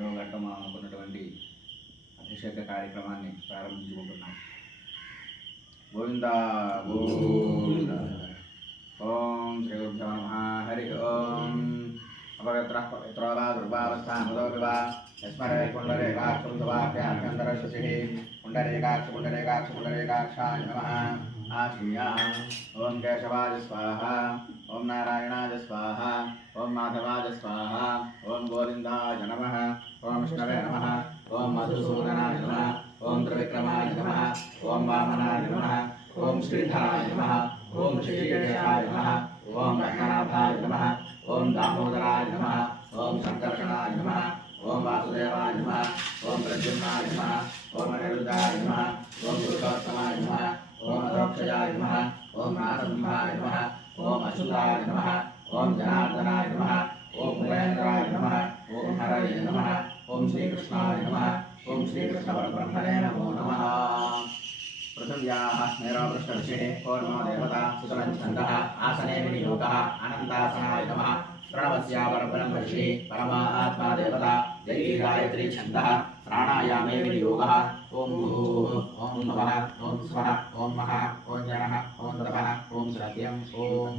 రెండవ ఘట్టం మనం అనుకున్నటువంటి అభిషేక కార్యక్రమాన్ని ప్రారంభించుకుంటున్నాం. గోవింద గోవింద. ఓం శ్రీ గురుభ్యో నమః. హరి ఓం. అపవిత్రః పవిత్రో వా దుర్భావస్థానదో వా యస్మరే పుండరీకాక్షం శుభాభ్యాభ్యంతరశుచిః పుండరీకాక్షాయ నమః. ఆశ్రియ. ఓం కేశవాయ స్వాహ. ఓం నారాయణాయ స్వాహ. ఓం మాధవాయ స్వాహ. ఓం గోవిందాయ నమః. ఓం విష్ణవే నమః. ఓం మధుసూదనాయ నమః. ఓం త్రివిక్రమాయ నమః. ఓం వామనాయ నమః. ఓం శ్రీధరాయ నమః. ఓం శ్రీకేశాయ నమః. ఓం రత్ననాథాయ నమః. ఓం దామోదరాయ నమః. ఓం సంకర్షణాయ నమః. ఓం వాసుదేవాయ నమః. ఓం ప్రద్యుమ్నాయ నమః. ఓం అనిరుద్ధాయ నమః. ఓం పురుషోత్తమాయ నమః. ఓం అదోక్షయాయ నమః. ఓం నారసింహాయ నమః. ఓం అచ్యుతాయ నమః. ఓం జనార్దనాయ నమః. ఓం ఉపేంద్రాయ నమః. ఓం హరయే నమః. ఓం శ్రీకృష్ణాయ నమః. ఓం శ్రీకృష్ణ పరబ్రహ్మణే నమో నమః. పృథివ్యాః మేరోపృష్ఠవిషే కూర్మో దేవతా సుతరంఛन्दः ఆసనే వినియోగः అనంతాసనాయ నమః. ప్రణవస్య పరబ్రహ్మర్షి పరమా ఆత్మా దేవతా జయీ గాయత్రీ ఛन्दः ప్రాణాయామే వినియోగः. ఓం భూః ఓం భవః ఓం స్వః ఓం మహః ఓం జనః ఓం తపః ఓం సత్యం ఓం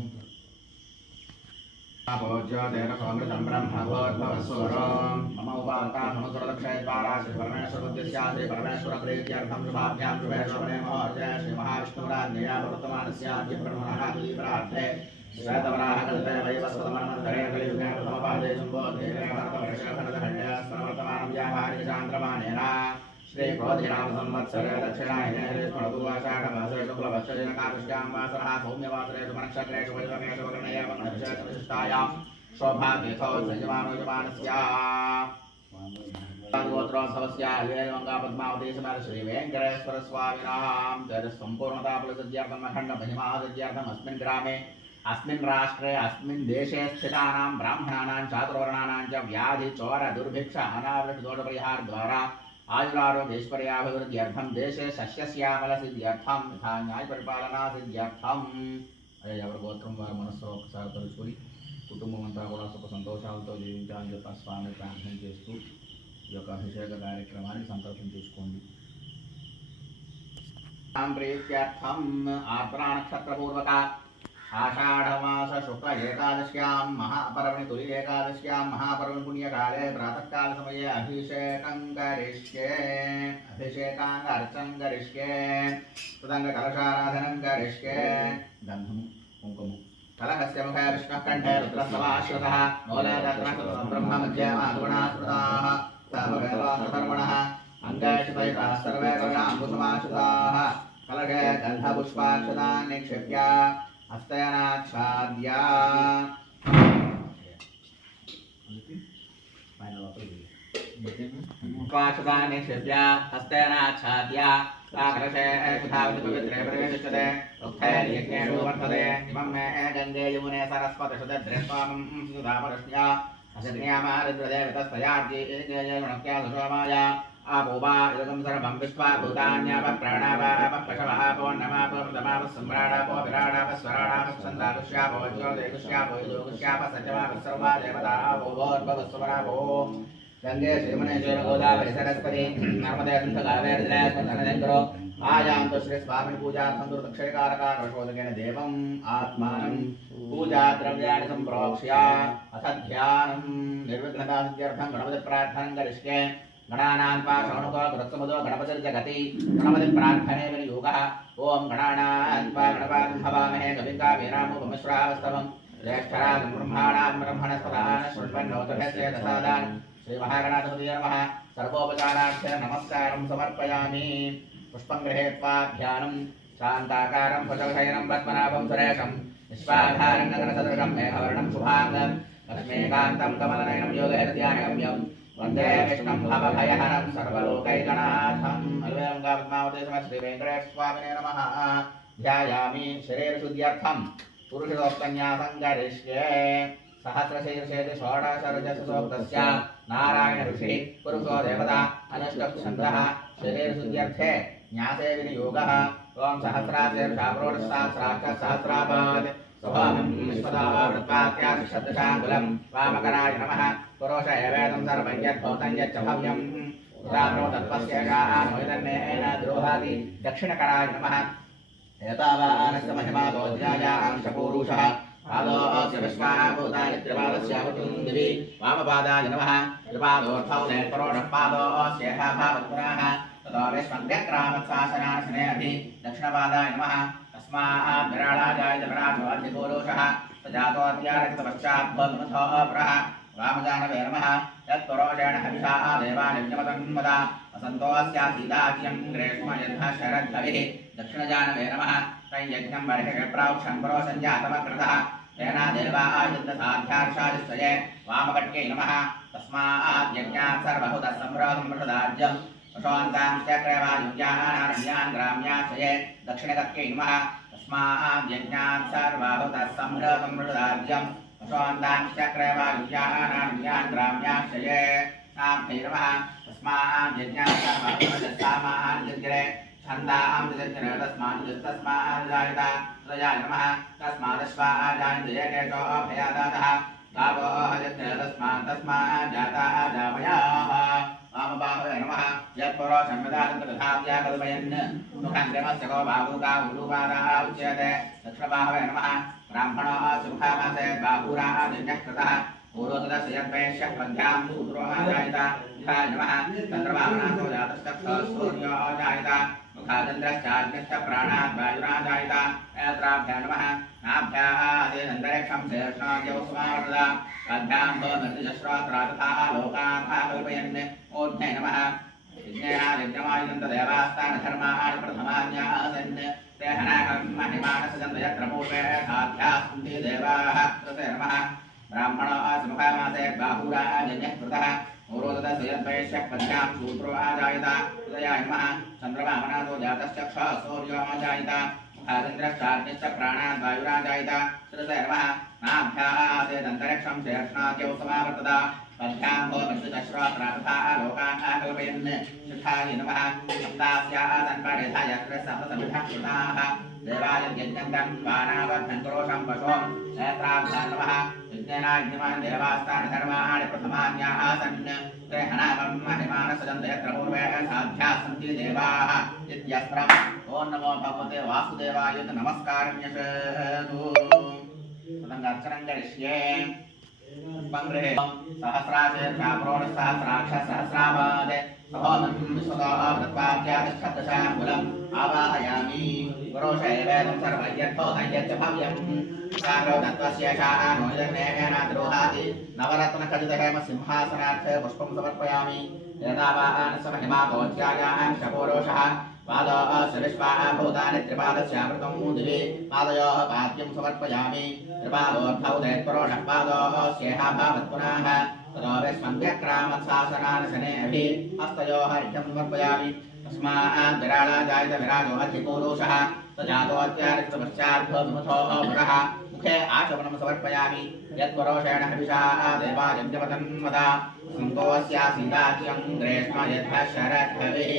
భోజ్యోతిర సోమృతం బ్రహ్మభోద్భవస్వరం మమ ఉపాంతా సముద్రదక్షయద్వారా శ్రీ పరమేశ్వర బుద్ధిస్యా శ్రీ పరమేశ్వర ప్రీత్యర్థం శుభాభ్యాం శుభే శుభనే మహోర్జయ శ్రీ మహావిష్ణురాజ్ఞయా ప్రవర్తమానస్యాద్య బ్రహ్మణः ప్రార్థే శ్వేతవరాహకల్పే వైవస్వతమన్వంతరే కలియుగే ప్రథమపాదే సంబోధేన భరతవర్షభరతఖండే స్మరవర్తమానం వ్యాహారికచాంద్రమానేన శ్రీ క్రోధినామ సంవత్సరే దక్షిణాయనే స్మరతువాషాఢమాసే శుక్లపక్షదిన కార్తిక్యాం వాసరః సౌమ్యవాసరేషు నక్షత్రేషు వైవమేషు వర్ణయే విశేషవిశిష్టాయాం శోభాతీథో సంయమానోయమానస్య గోత్రోత్సవస్య హరివేమంగా పద్మావతి సమర శ్రీ వెంకటేశ్వర స్వామినాం సంపూర్ణతాఫలసిద్ధ్యర్థం అఖండ మహిమాసిద్ధ్యర్థం అస్మిన్ గ్రామే अस्मिन् राष्ट्रे अस्मिन् देशे स्थितानां ब्राह्मणानां चातुर्वर्णानां च व्याधि चोर दुर्भिक्ष अनावृष्ट दोष परिहार द्वारा आयुरारोग्यैश्वर्याभिवृद्ध्यर्थं देशे सस्यश्यामल सिद्ध्यर्थं तथा न्याय परिपालना सिद्ध्यर्थं ఎవరి గోత్రం వారి మనస్సు ఒకసారి తలుచుకొని కుటుంబం అంతా కూడా సుఖ సంతోషాలతో జీవించాలని చెప్పి స్వామిని ప్రార్థన చేస్తూ ఈ యొక్క అభిషేక కార్యక్రమాన్ని సంకల్పం చేసుకోండి. ప్రీత్యర్థం ఆర్ద్రా నక్షత్రపూర్వక आषाढ़मास शुक्ल एकादश्यां महापर्वणि तुलि एकादश्यां महापर्वणि पुण्यकाले प्रातःकाल समये अभिषेकं करिष्ये अभिषेकाङ्गर्चं करिष्ये कृतङ्गकलशाराधनं करिष्ये गन्धं कुङ्कुमं कलहस्य मुखे विष्णुः कण्ठे रुद्रस्तवाश्वतः मूले तत्र ब्रह्म मध्ये माधुगुणाश्रुताः ताववेदान्तकर्मणः अङ्गेषु तैताः सर्वे कलशाम्बुसमाश्रिताः कलशे गन्धपुष्पाक्षतान् निक्षिप्य हस्तयनाच्छाद्या पुष्पाक्षतान् निक्षिप्य हस्तयनाच्छाद्या साकलशे सुधावति पवित्रे प्रवेशिष्यते उक्थैर्यज्ञे वर्तते इमं मे गङ्गे यमुने सरस्वति सुदद्रेस्वामं सुधापरस्या अशक्न्यामारुद्रदेवतस्तयार्जी गुणक्या सुषमाया आपोवा इदं सर्वं विश्वा भूतान्याप प्राणापाप पशवापो नमापो प्रथमाप सम्राडापो विराडाप स्वराडाप छन्दाकुष्यापो ज्योतिकुष्यापो योगुष्याप सत्यवाप सर्वा देवतापो भोर्भवस्वरापो गंगे श्रीमने जल गोदावरी सरस्वती नर्मदे सिंधु कावेरी जलेस्मिन् आयान्तु श्री स्वामिनि पूजार्थं दुर्दक्षिणकारकाशोदकेन देवम् आत्मानं पूजा द्रव्याणि सम्प्रोक्ष्य अथ ध्यानं निर्विघ्नतासिद्ध्यर्थं गणपति प्रार्थनां करिष्ये गणानां श्रवणुको कृत्समुदो गणपतिर्जगति गणपति प्रार्थने विनियोगः ओम गणानां गणपतिं हवामहे कविं काव्यनामोपमिश्रावस्तवं ज्येष्ठराजं ब्रह्माणां ब्रह्मणस्पदान् शृण्वन्नोतभस्य दशादान् श्रीमहागणाधिपतये नमः सर्वोपचारार्थेन नमस्कारं समर्पयामि पुष्पं गृहीत्वा ध्यानं शान्ताकारं कुशलशयनं पद्मनाभं सुरेशं विश्वाधारं गगनसदृशं मेघवर्णं शुभाङ्गं लक्ष्मीकान्तं कमलनयनं योगहृदयानगम्यं वंदे विष्णुं भवभयहरं सर्वलोकैकनाथं अलवेरंगा पद्मावती समः श्री वेंकटेश्वर स्वामिने नमः ध्यायामि शरीरशुद्ध्यर्थं पुरुषोक्तन्यासं करिष्ये सहस्रशीर्षेति षोडशरजससूक्तस्य नारायण ऋषिः पुरुषो देवता अनुष्टुप्छन्दः शरीरशुद्ध्यर्थे न्यासे विनियोगः ओम सहस्राशीर्षा प्रोढसहस्राक्षसहस्रापात् स्वभावं विश्वदावृत्वात्याशब्दशाङ्कुलं वामकराय नमः पुरुष एवेदं सर्वं यद्भूतं यच्च भव्यं रामो तत्त्वस्येषानोयदन्नेन द्रोहाति दक्षिणकराय नमः एतावानस्य महिमादोऽध्यायांशपूरुषः पादोऽस्य विश्वाभूतानि त्रिपादस्यावतुं दिवि वामपादाय नमः त्रिपादोऽर्थौ नेत्रोणः पादोऽस्येह भावत्पुराः ततो विश्वव्यक्रामत्सासनासने अधि दक्षिणपादाय नमः तस्मात् विराळाजाय विराजोऽधिपूरुषः सजातोऽत्यारक्तपश्चाद्भवन्मथो अपरः वामजानवे नमः यत्पुरोषेण हविषा देवानिज्ञमतं वदा वसन्तोऽस्यासीदाख्यं ग्रेष्म यद्ध शरद्भविः दक्षिणजानवे नमः तैयज्ञं वर्षे प्राक्षं पुरोसञ्जातमकृतः तेन देवायुद्धसाध्यार्षादिश्चये वामकट्यै नमः तस्मात् यज्ञात् सर्वहुतः सम्भ्रातं मृषदाज्यं वशोन्तां चक्रवायुज्ञानारण्यान् ग्राम्याश्चये दक्षिणकट्यै नमः तस्मात् यज्ञात् सर्वहुतः सम्भ्रातं मृषदाज्यं वशोन्तां चक्रवायुज्ञानारण्यान् ग्राम्याश्चये साम्यै नमः तस्मात् यज्ञात् सर्वहुतः सामान्यग्रे छन्दां जजन्य तस्मात् जायता तदया नमः तस्मादश्वाजायते केशो भयादातः गावो हजन्य तस्मात् जाता जावयाः वामबाहवे नमः यत्पुरोषं यदादन्ततथाव्या कल्पयन् मुखं ग्रमस्य गो बाहुका उलूपादाः उच्यते दक्षिणबाहवे नमः ब्राह्मणो सुमुखामासे बाहुराजन्यः कृतः पूर्वतदस्य यद्वैश्यः पद्भ्यां शूद्रो जायता नमः चन्द्रवाहनासो जातश्च सूर्यो जायता मुखादन्द्रश्चाग्निश्च प्राणात् वायुराजायता ऐत्राभ्या नमः नाभ्याः असेनन्तरिक्षं शेषणाद्यौस्मावर्तदा पद्भ्यां भवन्तिजश्रोत्रा तथा लोकान् आकल्पयन् ऊर्ध्वे नमः यज्ञमायुधन्तदेवास्तानधर्माणि प्रथमान्यासन् ते हनाकं महिमानसजन्त यत्र पूर्वे साध्याः सन्ति देवाः कृते नमः ब्राह्मणो सुमुखामासे बाहुराजन्यः कृतः पूर्वतदस्य यद्वैश्यः पद्भ्यां शूद्रो आजायता तदयाय नमः चन्द्रवामनासो जातश्चक्षः सूर्यो आजायता मुखादन्द्रश्चाग्निश्च प्राणात् वायुराजायता श्रुते नमः नाभ्याः आसेदन्तरिक्षं शेषणाद्यौ समावर्तता पद्भ्यां भवन्तिजश्रोत्रा तथा लोकान् आकल्पयन् शिखाय नमः सप्तास्याः सन्परिधा यत्र सहसमिधः कृताः देवायज्ञं वानावद्धं पुरोषं पशुं नेत्राभ्यां नमः यज्ञेनाज्ञमान् देवास्तानधर्माणि प्रथमान्याः सन् ते हनामं महिमानसजन्त यत्र पूर्वे साध्याः सन्ति देवाः इत्यस्त्रम् ॐ नमो भगवते वासुदेवाय नमस्कारण्यशतु तदङ्गार्चनं करिष्ये पंग्रहे सहस्राशेर्षा प्रोणसहस्राक्ष सहस्रावादे सहोदं विश्वदावृत्वाद्यादिष्ठदशाङ्गुलम् आवाहयामि पुरोषैवेदं सर्वयद्धोतं यच्च भव्यं सारो दत्तस्येषानोजन्नेन द्रोहाति नवरत्नखचितहेमसिंहासनार्थे पुष्पं समर्पयामि यदावाहनस्य महिमातोऽध्यायां शपोरोषः पादोऽस्य विश्वाभूतानि त्रिपादस्यामृतं दिवि पादयोः पाद्यं समर्पयामि त्रिपादोऽर्थौ दैत्पुरोषः पादोऽस्येह भावत्पुराः ततो विश्वव्यक्रामत्सासनानशने अभि हस्तयोः अर्घ्यं समर्पयामि तस्मात् विराळाजायत विराजो अधिपूरुषः स जातोऽत्यारिक्तपश्चाद्भवन्मथो पुरः मुखे आचमनं समर्पयामि यत्पुरोषेण हविषा देवायज्ञपदं वदा सन्तोऽस्यासीदाख्यं ग्रेष्म यद्ध शरद्भविः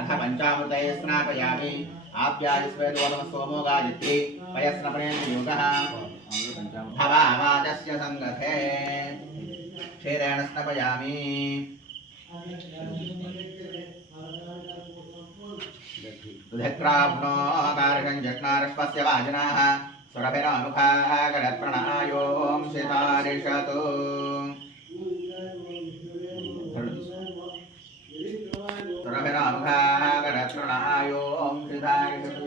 अथ पञ्चामृतैः स्नापयामि आप्यायस्वेदोदं सोमो गायत्री पयस्नपनेन योगः भवावाचस्य सङ्गथे क्षीरेण स्नपयामि दुधिक्राब्नो तारिषं जष्णारश्वस्य वाजनाः सुरभिरामुखाः गणप्रणायों शितारिषतु सुरभिरामुखाः गणप्रणायों शितारिषतु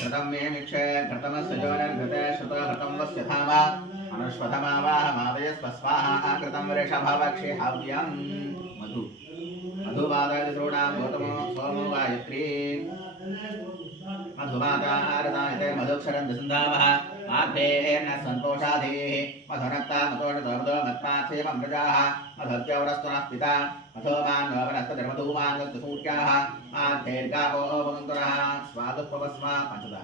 घृतं मे मिक्षे घृतमस्य जोनिर्घृते श्रुतघृतं वस्य धामा अनुष्वधमावाहमादय स्वस्वाहा कृतं वृषभवक्षे हव्यं मधु मधुमादायश्रूणां गौतमो सोमो गायत्री मधुमातारदायते मधुक्षरं दिसन्धावः आभ्येन सन्तोषाधेः मधुनक्ता मतोषधर्दो मत्पार्थेममृजाः मधुत्यौरस्तुनः पिता मधुमान्वनस्तधर्मधूमान्वस्तसूर्याः आद्धेर्गावो भगन्तुनः स्वादुपवस्मा पञ्चदा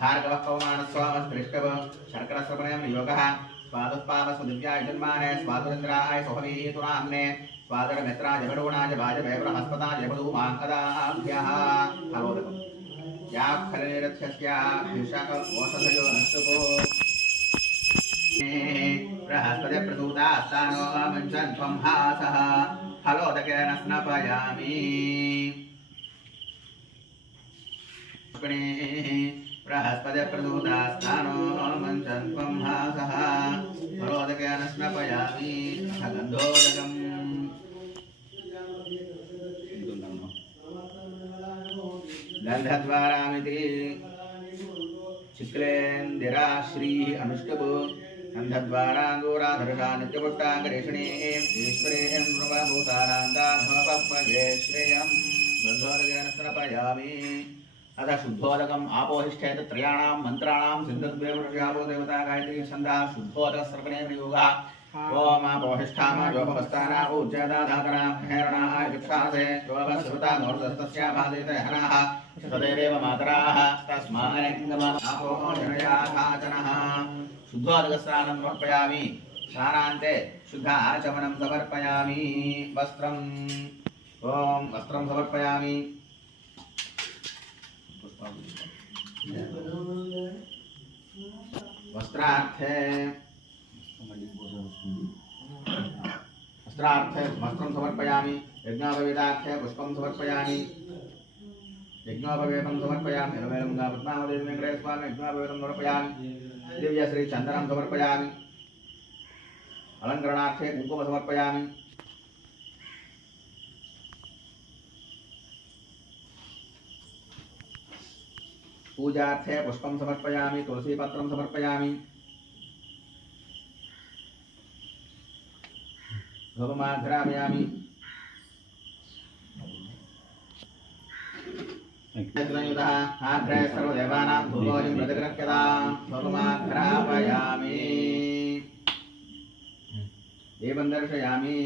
भार्गवः पवमानस्वामस्पृष्टव शर्करश्रवणं योगः स्वादुष्पावस्वदिव्याय जन्माने स्वादुरिन्द्राय सोहवीतुराम्ने स्वादुरमित्राय जगडूणाय वाजवे बृहस्पताय बधूमाङ्कदाभ्यः हलोदकम् या फलनिरथ्यस्या भिषक ओषधयो नष्टको बृहस्पति प्रसूतास्तानो मञ्चन् त्वं हासः फलोदकेन स्नपयामि बृहस्पति प्रसूतास्तानो मञ्चन् त्वं हासः फलोदकेन स्नपयामि गन्धोदकम् गन्धद्वारामिति चिक्लेन्दिरा श्रीः अनुष्टुभो गन्धद्वाराङ्गोराधर्षा नित्यपुष्टाङ्गरेषिणीं ईश्वरीं सर्वभूतानान्तान्मपद्मये श्रेयं गन्धोदकेन स्नपयामि अथ शुद्धोदकम् आपोहिष्ठेत त्रयाणां मन्त्राणां सिद्धद्वेवृषापो देवता गायत्री छन्दः शुद्धोदकसर्पणे प्रयोगः ओम आपोहिष्ठाम जोपवस्थाना उज्जदाधाकरा हेरणाः चिक्षासे जोपस्रुता मूर्धस्तस्या भासेत हराः तदेव मातराः तस्मान्निङ्गमम् आपोषणयाथाचनः शुद्धोदकस्नानं समर्पयामि स्नानान्ते शुद्ध आचमनं समर्पयामि वस्त्रम् ओम वस्त्रं समर्पयामि वस्त्रार्थे वस्त्रं समर्पयामि यज्ञोपवीतार्थे पुष्पं समर्पयामि यज्ञोपवेदं समर्पयामि एवं पद्मावती वेंकटेश्वर स्वामी यज्ञोपवेदं समर्पयामि दिव्यश्री चन्दनं समर्पयामि अलङ्करणार्थे कुङ्कुम समर्पयामि पूजार्थे पुष्पं समर्पयामि तुलसीपत्रं समर्पयामि धूपमाघ्रामयामि आघ्रे सर्वदेवानां धूपोऽयं प्रतिगृह्यतां धूपमाघ्रामयामि एवं दर्शयामि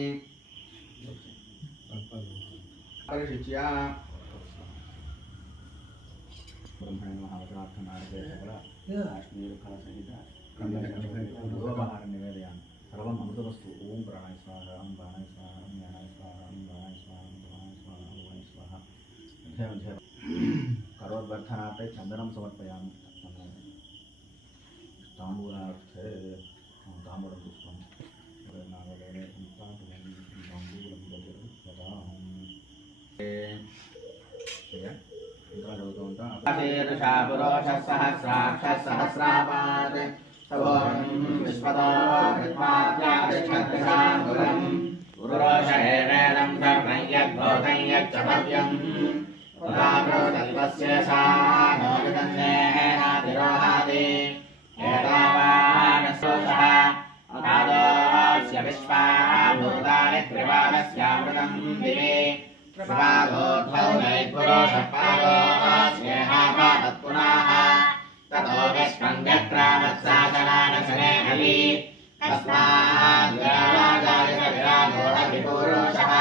परिशिच्य ब्रह्मणे महावचनार्थमार्गे सकल काश्मीरफलसहित धूपहार निवेदयामि सर्वम् अमृतवस्तु ओम प्राणाय स्वाहा ओम प्राणाय स्वाहा ओम ज्ञानाय स्वाहा ओम प्राणाय स्वाहा ओम प्राणाय स्वाहा ओम वाय स्वाहा मध्ये करोद्वर्धनार्थे चन्दनं समर्पयामि ताम्बूलार्थे ताम्बूलं पुष्पं नागवेणे ताम्बूलं ददामि विश्वतोर्विद्वाद्यादिक्षत्रशाङ्कुलम् गुरुरोषहेवेदं सर्वं यद्भूतं यच्च भव्यम् तदाप्रोतल्पस्य सा नो विदन्नेनातिरोहाति एतावानसोषः अगाधोऽस्य विश्वाभूतानि त्रिवादस्यामृतं दिवि प्रभागोद्भौ नैपुरोषः पादोऽस्येहापादत्पुनः ततो विश्वं व्यक्रामत्साचनानसने हवि तस्माद्विराजायत विराजो अभिपुरुषः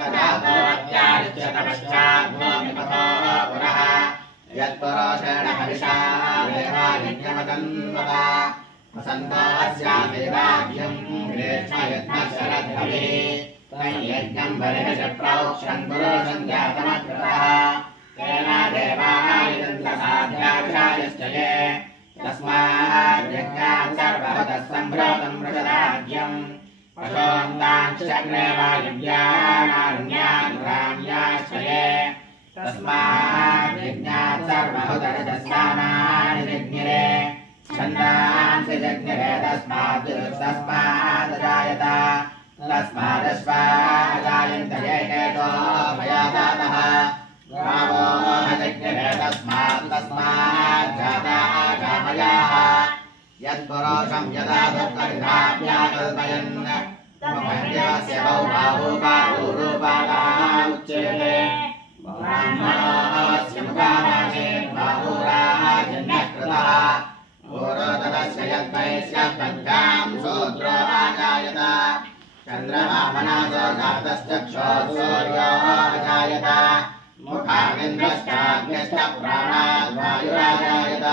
सदातोऽत्यादित्य तपश्चाद्भूमिपथो पुरः यत्पुरुषेण हविषा देवायज्ञमतन्वता वसन्तोऽस्यादेवाभ्यं ग्रीष्मयज्ञशरद्भविः तयज्ञं बलिष प्रोक्षन् पुरुषं जातमकृतः तेन देवायजन्तसाध्याक्षायश्च ये तस्माद्यज्ञात् सर्वभूतः सम्भ्रातं मृषदाज्यम् पशोन्तांश्चग्ने वायुव्यानारुण्यानुराण्याश्च ये तस्माद्यज्ञात् सर्वभूतरजस्सामानि जज्ञिरे छन्दांसि जज्ञिरे तस्माद्जायत तस्मादश्वाजायन्त ये केतो मया जातः गावो जज्ञिरे तस्मात् जामयाः यत्पुरुषं यदा दुःखविधाव्याकल्पयन् तमन्यस्य बाहुरूपादा उच्यते ब्राह्मणस्य मुखामासे बाहुराजन्यः कृतः पूर्वतरस्य यद्वैश्य पञ्चां शूद्रो आजायत चन्द्रमा मनासो जातश्चक्षुः सूर्यो आजायत मुखामिन्द्रश्चाग्निश्च प्राणाद् वायुराजायत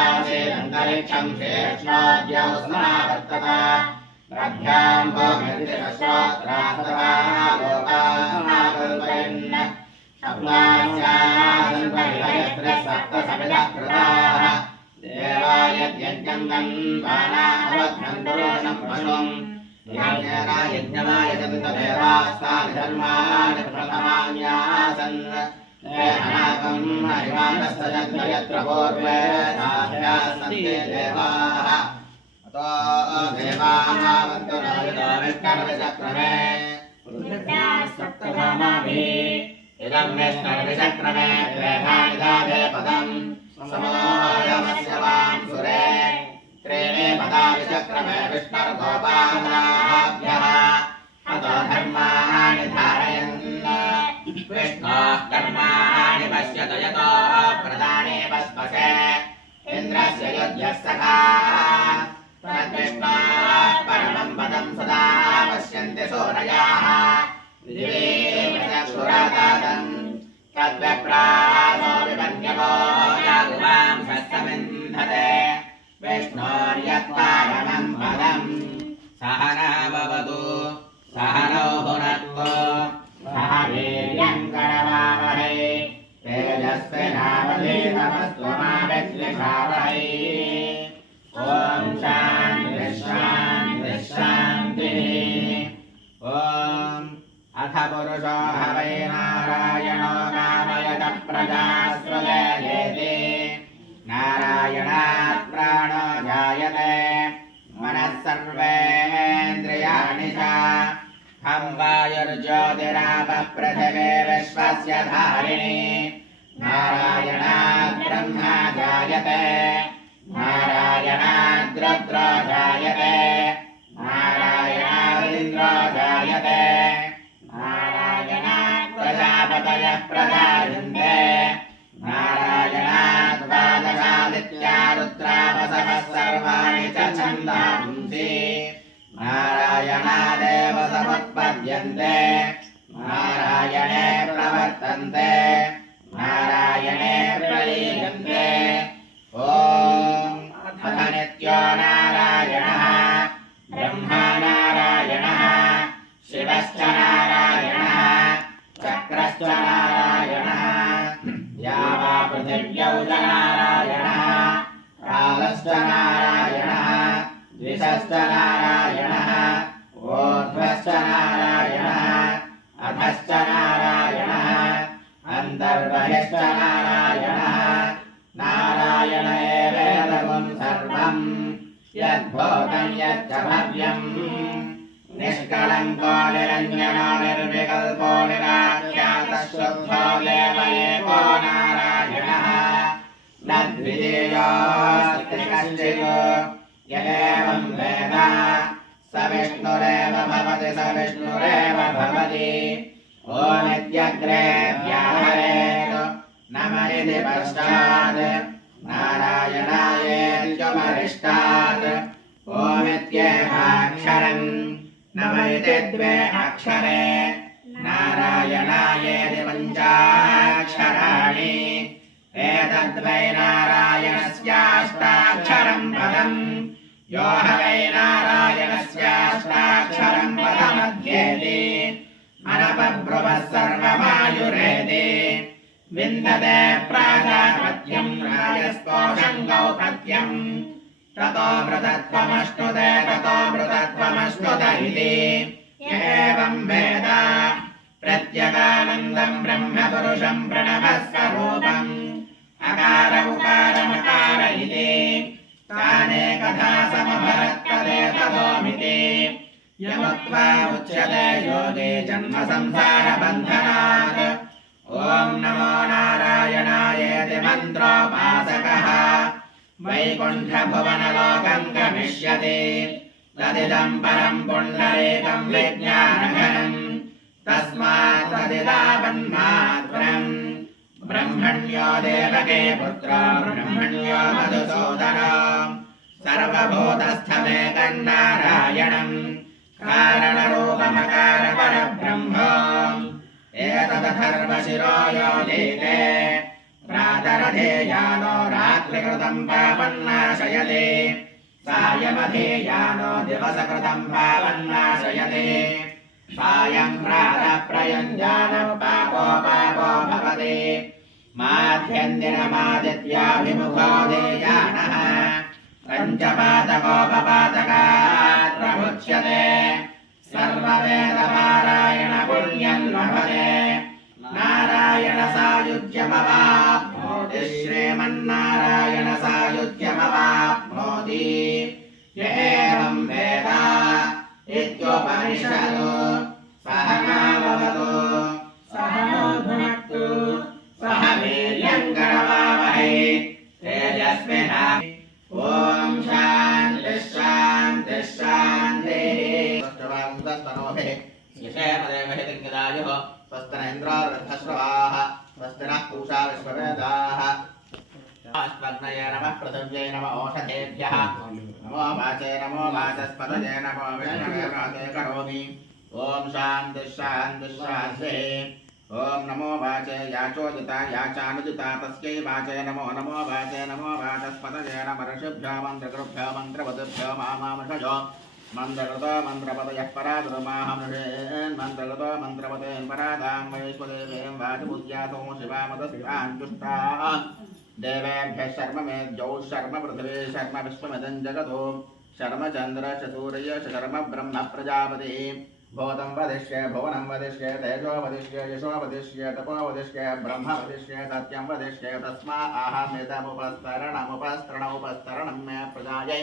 नाभ्यासेदन्तरिक्षं शेषोऽद्यौ स्मरावर्तत रभ्यां भूमिर्दिशश्रोत्रास्तथा लोकाः कल्पयन् सप्तसमिधकृताः देवाय यज्ञं तन्वानावघ्नन्तुरोषणं पशुम् यज्ञमाय चतुर्देवास्तानि धर्माणि प्रथमान्यासन् अनाकं हरिमानस्तजन्म यत्र पूर्वे साध्यासन्ते देवाः अतो देवानावन्तु नाविदो विष्णुर्विचक्रमे सप्तधामाभिः इदं विष्णुर्विचक्रमे त्रेधानि दादे पदम् समोऽयमस्य वां सुरे त्रीणि पदा विचक्रमे विष्णुर्गोपादाभ्यः अतो धर्माणि धारयन् विष्णोः कर्माणि पश्यत यतो प्रदाने वस्पसे इन्द्रस्य युध्यः सखा तद्विष्णोः परमं पदं सदा पश्यन्ति सूरयाः दिवे चक्षुरादादन् तद्विप्रासो विपन्यवो यागुवां सत्समिन्धते विष्णोर्यत्परमं पदं सहना भवतु सहनौ भुनक्तु सह वीर्यं करवावहै तेजस्विनावधीतमस्तु मा विद्विषावहै ॐ शान्तिः शान्तिः शान्तिः ॐ अथ पुरुषो ह वै नारायणो कामयतः प्रजास्वदेति नारायणात् प्राणो जायते मनः सर्वेन्द्रियाणि च खं वायुर्ज्योतिरापः पृथिवी विश्वस्य धारिणी नारायणात् ब्रह्मा जायते नारायणात् रुद्रो जायते नारायणादिन्द्रो जायते नारायणात् प्रजापतयः प्रजायन्ते नारायणात् द्वादशादित्या रुद्रावसवः सर्वाणि च छन्दांसि नारायणादेव समुत्पद्यन्ते नारायणे प्रवर्तन्ते नारायणे प्रलीयन्ते ॐ अथ नित्यो नारायणः ब्रह्मा नारायणः शिवश्च नारायणः चक्रश्च नारायणः या वा पृथिव्यौ च नारायणः कालश्च नारायणः द्विषश्च नारायणः ऊर्ध्वश्च नारायणः अधश्च नारायणः अन्तर्बहिश्च नारायणः नारायण एवेदं सर्वं यद्भूतं यच्च भव्यम् निष्कलङ्को निरञ्जनो निर्विकल्पो निराख्यातः शुद्धो देव एको नारायणः न द्वितीयोऽस्ति कश्चित् य एवं वेद स विष्णुरेव भवति स विष्णुरेव भवति ओमित्यग्रे व्याहरेत् नम इति पश्चात् नारायणायेत्युपरिष्टात् ओमित्येकाक्षरम् नम इति द्वे अक्षरे नारायणायेति पञ्चाक्षराणि एतद्वै नारायणस्याष्टाक्षरं पदम् यो ह वै नारायणस्याष्टाक्षरं पदमध्येति अनपब्रुवः सर्वमायुरेति विन्दते प्राजापत्यं राजस्पोषं गौपत्यं ततो मृतत्वमश्नुते ततो मृतत्वमश्नुत इति एवं वेद प्रत्यगानन्दं ब्रह्मपुरुषं प्रणवस्वरूपम् अकार उकारमकार इति तानेकथा समभरत्तदेतदोमिति यमुक्त्वा उच्यते योगे जन्म संसारबन्धनात् ॐ नमो नारायणायेति मन्त्रोपासकः वैकुण्ठभुवनलोकं गमिष्यति तदिदं परं पुण्डरीकं विज्ञानघनं तस्मात् तदिदावन्मात्रम् ब्रह्मण्यो देवके पुत्रो ब्रह्मण्यो मधुसूदनो सर्वभूतस्थमेकं नारायणम् कारणरूपमकार परब्रह्म एतदथर्वशिरो योनीते प्रातरधेयानो रात्रिकृतं पावन्नाशयते सायमधेयानो दिवसकृतं पावन्नाशयते सायं प्रातः प्रयुञ्जानं पापो पापो भव माध्यन्दिनमादित्याभिमुखो देयानः पञ्चपादकोपपादकात् प्रमुच्यते सर्ववेदपारायण पुण्यं लभते नारायण सायुज्यमवाप्नोति श्रीमन्नारायण सायुज्यमवाप्नोति य एवं वेद इत्युपनिषदो सहनाववतु सहनो भुनक्तु सह वीर्यं करवावहै तेजस्विनावधीतमस्तु ॐ शान्ति शान्ति शान्तिः स्वस्ति यशेमदेवहितिङ्गदायुः स्वस्ति न इन्द्रो वृद्धश्रवाः स्वस्ति नः पूषा विश्ववेदाः अस्मद्नये नमः पृथिव्यै नमः ओषधेभ्यः नमो वाचे नमो वाचस्पतये नमो विष्णवे वाचे करोमि ॐ शान्ति शान्ति शान्तिः ॐ नमो वाचे याचोदिता याचानुदिता तस्यै वाचे नमो नमो वाचे नमो वाचस्पतये नमः ऋषिभ्यो मन्त्रकृभ्यो मन्त्रपदभ्यो मामामृषयो मन्त्रकृतो मन्त्रपदयः परादुर्माहमृषेन् मन्त्रकृतो मन्त्रपदेन् परादां वैश्वदेवेन वाचपूज्यातो शिवामदस्याञ्चुष्टाः देवेभ्यः शर्म मेद्यौ शर्म पृथिवी शर्म विश्वमिदं जगतो शर्म चन्द्र चतुर्य शर्म ब्रह्म प्रजापति भूतं वदिष्ये भुवनं वदिष्ये तेजो वदिष्ये यशो वदिष्ये तपो वदिष्ये ब्रह्म वदिष्ये सत्यं वदिष्ये तस्मा अहमेतमुपस्तरणमुपस्तरणमुपस्तरणं मे प्रजायै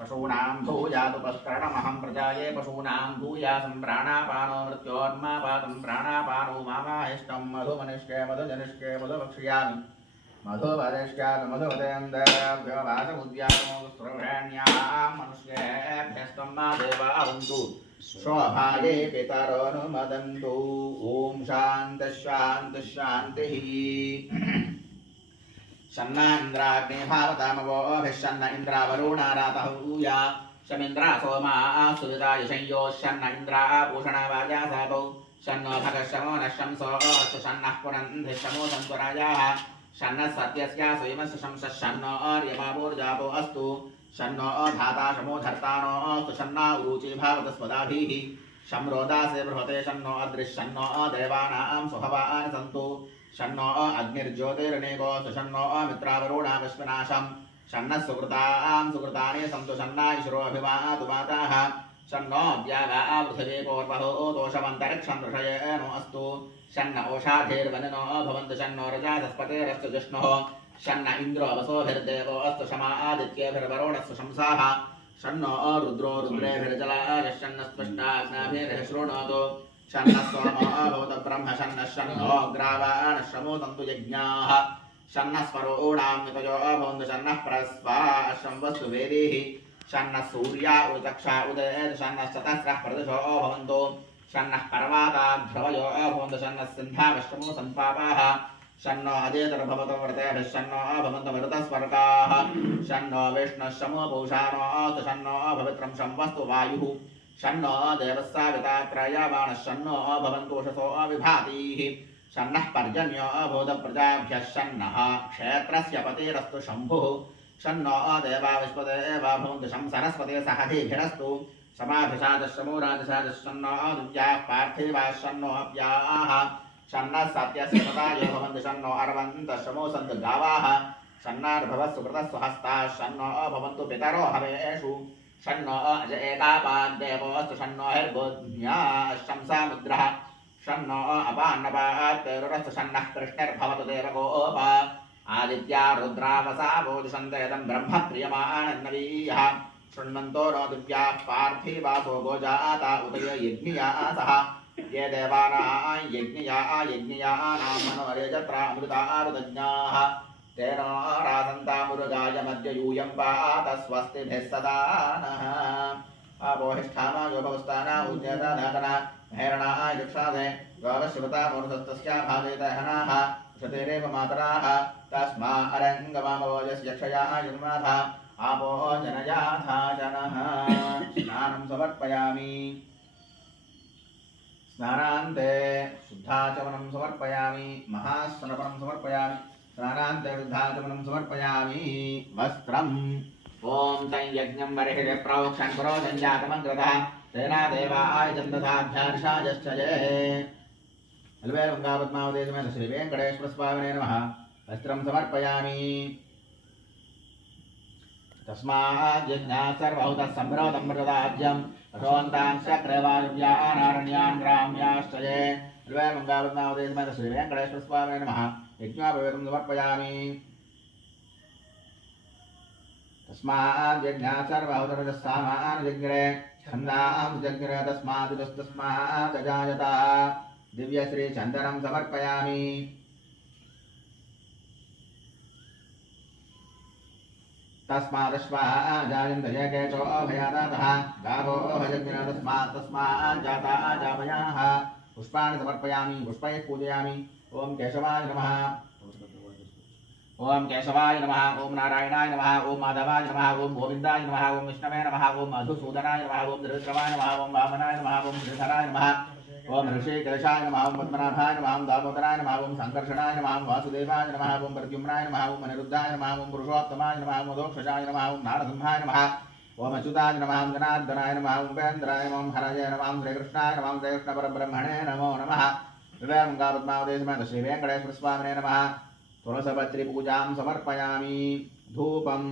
पशूनां भूयादुपस्तरणमहं प्रजाये पशूनां भूयासं प्राणापानो मृत्योर्मापातं प्राणापानो मामाहिष्टं मधुमनिष्ये मधुजनिष्ये मधुभक्ष्यामि मधुवदिष्यामि मधुवदेन्द्राभ्यो वासमुद्यानो सुरभ्रण्यां मनुष्येभ्यस्तं मा देवावन्तु शोभाये पितरोऽनुमदन्तु ॐ शान्तिः शान्तिः शान्तिः शन्ना इन्द्राग्ने भावतामवोभिः शन्न इन्द्रावरुणारातः ऊया शमिन्द्रा सोमा सुविदाय संयो शन्न इन्द्रा पूषणा वाजासातौ शन्नो भगशमो नः शंसो अस्तु शन्नः पुनन्धिः शमो सन्तुराजाः शन्नः सत्यस्य स्वयमस्य शंसः शन्नो अर्यमावोर्जातो अस्तु शन्नो धाता शमो धर्तानो अस्तु शन्ना ऊरुचि भावतस्पदाभिः शम्रोदासे बृहते शन्नो अदृश्यन्नो देवानां सुभवान् सन्तु शन्नो अग्निर्ज्योतिर्नेकोऽस्तु शन्नो मित्रावरुणा विश्वनाशं शन्नः सुकृतां सुकृतानि सन्तु शन्ना ईश्वरो अभिवातु माताः शन्नो द्यावा पृथिवी पूर्वहो दोषमन्तरिक्षं ऋषयेनो अस्तु शन्न ओषाधेर्वनिनो भवन्तु शन्नो रजाधस्पतेरस्तु जिष्णुः शन्न इन्द्रो वसोभिर्देवो अस्तु शमा आदित्येभिर्वरुणस्तु शंसाः शन्नो रुद्रो रुद्रेभिर्जलाय शन्न स्पष्टाग्नाभिर्हि शृणोतु शन्नः सोमो भवतु ब्रह्म शन्नः शन्नो ग्रावाणः शमो तन्तु यज्ञाः शन्नः स्वरोणां नितयो भवन्तु शन्नः प्रस्वा शंवस्तु वेदैः शन्नः सूर्या उचक्षा उदयेत् शन्नः चतस्रः प्रदिशो भवन्तु शन्नः पर्वताध्रवयो भवन्तु शन्नः सिन्धावश्रमो सन्पापाः शन्नो अजेतर्भवतो व्रतेभिः शन्नो भवन्तु मरुतस्वर्गाः शन्नो विष्णुः शमो पूषानो अस्तु शन्नो पवित्रं शंवस्तु वायुः शन्नो देवस्सावितात्रयमाणः शन्नो भवन्तु उषसो विभातीः शन्नः पर्जन्यो भूतप्रजाभ्यः शन्नः क्षेत्रस्य पतिरस्तु शम्भुः शन्नो देवा विश्वदेवा भवन्तु शं सरस्वती सहधीभिरस्तु समाभिषादश्रमो राजशादश्शन्नो दिव्याः पार्थिवाः शन्नो अप्याः शन्नः सत्यस्य सदायो भवन्तु शन्नो अर्वन्तश्रमो सन्तु गावाः शन्नार्भवः सुकृतः स्वहस्ताः शन्नो भवन्तु पितरो हवेषु शन्नो अज एकापाद्देवोऽस्तु शन्नो हिर्बुद्ध्या शंसामुद्रः शन्नो अपान्नपात्तेरुरस्तु शन्नः कृष्णर्भवतु देवगोप आदित्या रुद्रावसा बोधिषन्तेदं ब्रह्म प्रियमाणन्नवीयः शृण्वन्तो नो दिव्याः पार्थिवासो गोजाता उदय यज्ञियासः ये देवानां यज्ञियानां मनोरेजत्रा अमृतारुदज्ञाः तेन रासन्तामुरुगाय मध्य यूयं पात स्वस्तिभिः सदा नः अपोहिष्ठामायो भवस्ताना उद्यतनातना हैरणाय यक्षादे गौरश्रुता मूर्धस्तस्या भावेदहनाः क्षतेरेव मातराः तस्मा अरङ्गमामवोजस्य यक्षयाः जन्माथ आपो जनयाथा जनः स्नानं समर्पयामि स्नानान्ते शुद्धाचमनं समर्पयामि महास्नानं समर्पयामि स्नानान्ते शुद्धाचमनं समर्पयामि वस्त्रम् ॐ तं यज्ञं बर्हिरे प्रोक्षन् पुरोजञ्जातमं कृतः तेना देवाय चन्दसाभ्यार्षायश्च ये अलवेलुङ्गापद्मावते समेत श्री वेंकटेश्वर स्वामिने नमः वस्त्रं समर्पयामि तस्मात् यज्ञात् सर्वभूतः सम्भ्रवतं मृतदाज्यम् अशोन्तांश्च क्रयवायुव्यानारण्यान् ग्राम्याश्चये अलवेलुङ्गापद्मावते समेत श्री वेंकटेश्वर स्वामिने नमः यज्ञोपवेतं समर्पयामि तस्मात् यज्ञात् सर्वभूतः सामान् जग्रे छन्दां जग्रे तस्मात् अजायता दिव्य श्री चंदनम समर्पयामि तस्मादश्वाजायन्त यकेचो भयादातः गावो भजग्निर तस्मात् जाता जापयाः पुष्पाणि समर्पयामि पुष्पैः पूजयामि ओम केशवाय नमः ओम केशवाय नमः ओम नारायणाय नमः ओम माधवाय नमः ओम गोविंदाय नमः ओम विष्णवे नमः ओम मधुसूदनाय नमः ओम त्रिविक्रमाय नमः ओम वामनाय नमः ओम श्रीधराय नमः ओम ऋषिकेशाय नमः ओम पद्मनाभाय नमः ओम दामोदराय नमः ओम संकर्षणाय नमः ओम वासुदेवाय नमः ओम प्रद्युम्नाय नमः ओम अनिरुद्धाय नमः ओम पुरुषोत्तमाय नमः ओम मोक्षजाय नमः ओम नारसिंहाय नमः ओम अच्युताय नमः ओम जनार्दनाय नमः ओम उपेन्द्राय नमः ओम हरये नमः ओम श्रीकृष्णाय नमः ओम श्रीकृष्ण परब्रह्मणे नमो नमः गंगापद्मावते समेत श्री वेंकटेश्वर स्वामिने नमः तुलसीपत्री पूजां समर्पयामि धूपम्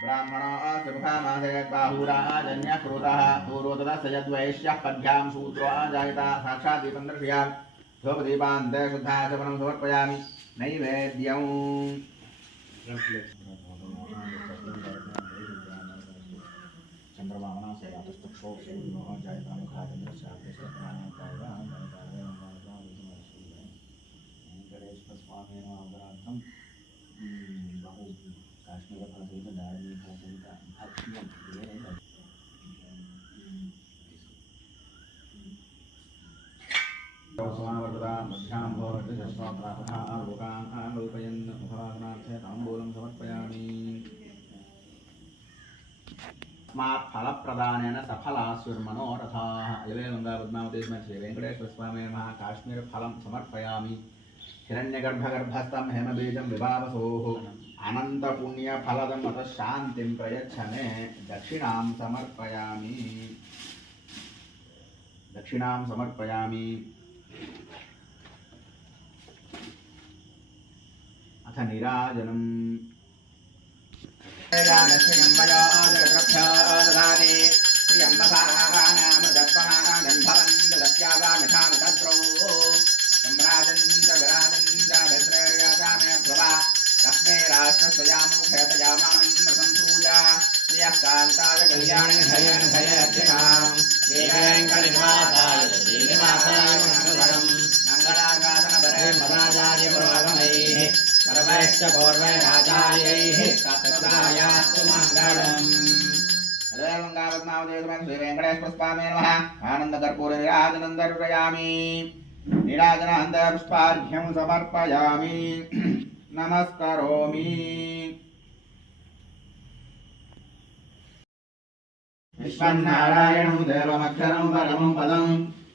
ब्राह्मणोऽस्य मुखामासे बाहुराजन्यकृतः पूर्वतदस्य यद्वैश्यः पद्भ्यां शूद्रो जायता साक्षात् दीपं दर्शयामि धूपदीपान्ते शुद्धाचमनं समर्पयामि नैवेद्यं चंद्रभावना से आतस्तक्षो सूर्यो जायता वेंकटेश्वर स्वामी अवतरार्थं बहु काश्मीरफलसहित दारिणीफलसहित भक्ष्यं मध्यां भवति जस्वाप्रातः लोकान् आलोकयन् मुखवासनार्थे ताम्बूलं समर्पयामि तस्मात् फलप्रदानेन सफलास्युर्मनोरथाः अलवेलुङ्गापद्मावते समेत श्री वेंकटेश्वर स्वामिने नमः काश्मीरफलं समर्पयामि हिरण्यगर्भगर्भस्थं हेमबीजं विभावसोः अनन्तपुण्यफलदं अतः शान्तिं प्रयच्छ मे दक्षिणां समर्पयामि अथ निराजनम् पुष्पार्घ्यं समर्पयामि नमस्करोमि विश्वन्नारायणं देवमक्षरं परमं पदं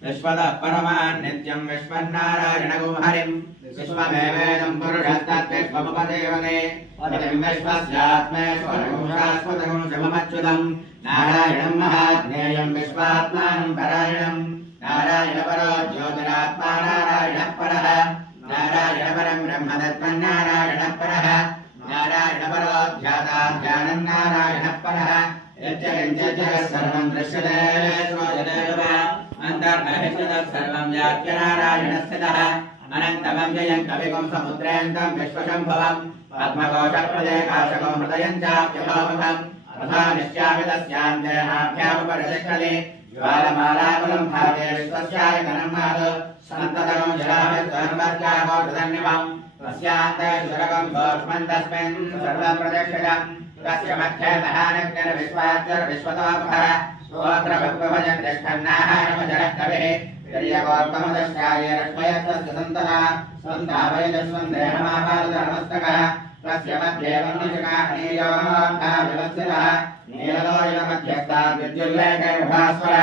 विश्वतः परमान् नित्यं विश्वन्नारायणगुं हरिं विश्वमेवेदं पुरुषस्तद्विश्वमुपदेवते पतिं विश्वस्यात्मेश्वरं शाश्वतं शिवमच्युतं नारायणं महाज्ञेयं विश्वात्मानं परायणं नारायणपरो ज्योतिरात्मा नारायणः परः नारायणपरं ब्रह्मतत्त्वन्नारायणः परः नारायणपरो ध्याताध्यानं नारायणः परः यच्च सर्वं दृश्यते श्रूयते वा अन्तर्बहिष्टतः सर्वं व्याप्य नारायणस्थितः अनन्तमं जयं कविगुं समुद्रेन्दं विश्वशम्भवं पद्मकोशप्रदेकाशकं हृदयं चाप्यभवम् तथा निश्चापि तस्यान्तेनाभ्यामुपरितिष्ठति ज्वालमालाकुलं भागे विश्वस्यायतनं मातु सन्ततं जलाभिर्वर्गामोषधन्यवं तस्यान्ते सुरगं भोष्मं तस्मिन् सर्वप्रदक्षिणम् तस्य मध्ये महानग्निर्विश्वाच्चरविश्वतोपहर स्तोत्रभक्तभजन् तिष्ठन्नाहारमजरः कविः वीर्यगोर्कमदश्चाये रश्मयस्तस्य सन्ततः सन्तापयजस्वन्देहमापादधर्मस्तकः तस्य मध्ये वह्निजकाहनीयोऽवस्थितः नीललोहितमध्यस्था विद्युल्लेखैर्भास्वर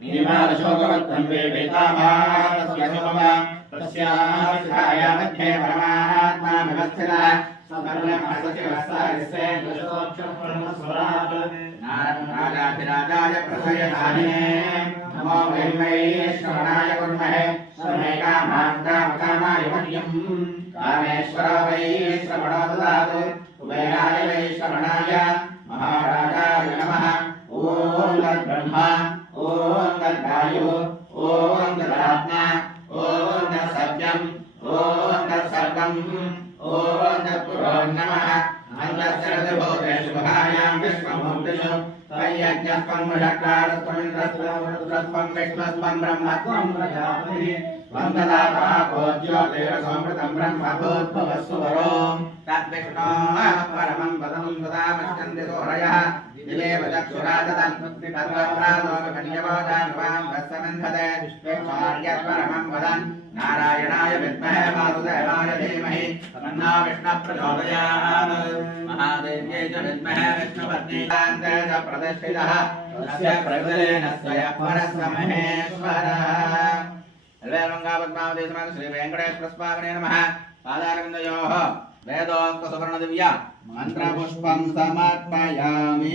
नीमादशोकवत्तं वेवेतामातस्य सोमा तस्याः मध्ये परमात्मा व्यवस्थितः सर्वमहसचिवस्तारिस्ते दशोक्षरस्वरात् नारायणाधिराजाय प्रसयधारिणे नमो वैश्रवणाय कुर्महे सर्वे कामान् कामकामाय मह्यम् कामेश्वर वैश्रवणो ददातु कुबेराय वैश्रवणाय महाराजाय नमः ॐ तद्ब्रह्मा ॐ तद्वायुः ॐ तदात्मा ॐ तत्सत्यम् ॐ तत्सर्वम् ॐ तत्पुरो नमः अन्तःसर्वभूतेषु भायां विश्वमूर्तिषु त्वय्यज्ञस्त्वं मुषट्कारस्त्वं इन्द्रस्त्वं विष्णुस्त्वं ब्रह्मत्वं प्रजापतिः वन्ददातः ज्योतिरसमृतं ब्रह्मभूद्भुवस्सु वरो तद्विष्णोः परमं पदं सदा पश्यन्ति सूरयः दिवेव चक्षुराददन्मुक्तिपद्मप्रालोकमन्यवोजानुवां वत्समिन्धते विश्वेश्वर्यत्परमं वदन् नारायणाय विद्महे वासुदेवाय धीमहि तन्नो विष्णुः प्रचोदयात् महादेव्यै च विद्महे विष्णुपत्नीकान्ते च प्रतिष्ठितः तस्य प्रकृतेन स्वयं परस्य महेश्वरः पद्मावती श्री वेंकटेश्वर स्वामिने नमः पादारविन्दयोः वेदोक्त सुवर्ण दिव्य मंत्रपुष्पं समर्पयामि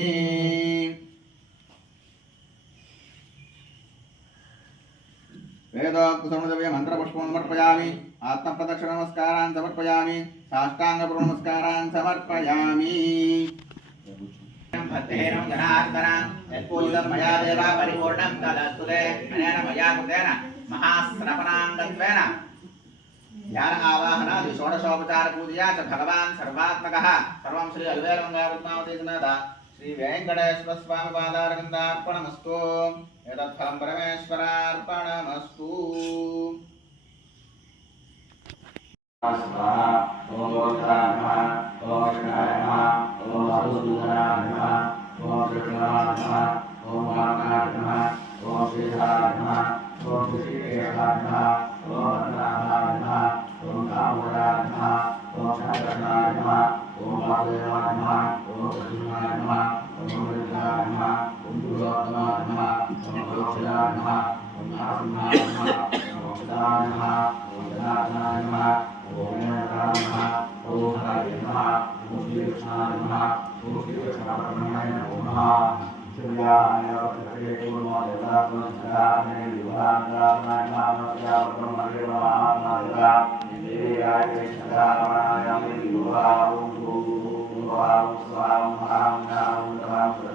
वेदोक्त सुवर्ण दिव्य मंत्रपुष्पं समर्पयामि आत्मप्रदक्षिण नमस्कारान् समर्पयामि साष्टांग नमस्कारान् समर्पयामि भक्तेन जनार्दन यत्पूजितं मया देवा परिपूर्णं तदस्तु ते अनेन मया कृतेन महास्रवणांगत्वेन ध्यान आवाहनादि षोडशोपचार पूजया च भगवान् सर्वात्मकः सर्वं श्री अल्वेलमङ्गलपद्मावती समेत श्री वेंकटेश्वर स्वामी पादारविन्दार्पणमस्तु एतत् फलं परमेश्वरार्पणमस्तु स्वाहा ओम गोत्राय नमः ओम कृष्णाय नमः ओम वासुदेवाय नमः ओम कृष्णाय नमः ओम वामनाय नमः ओम श्रीधराय नमः ओम श्रीकेशाय नमः ओम रत्नाय नमः ओम कामोदाय नमः ओम शंकराय नमः ओम वासुदेवाय नमः ओम कृष्णाय नमः ओम रुद्राय नमः ओम दुर्गाय नमः ओम गोक्षाय नमः ओम नारसिंहाय नमः ओम सदाय नमः ओम जनार्दनाय नमः ओम नमः ओम हरे नमः ओम श्री कृष्णाय नमः ओम श्री कृष्ण परब्रह्मणे नमः शिवाय नमः ओम देवताय विभागाय नमः ब्रह्मणे नमः देवाय कृष्णाय विभाग ओम स्वाहा नाम नमः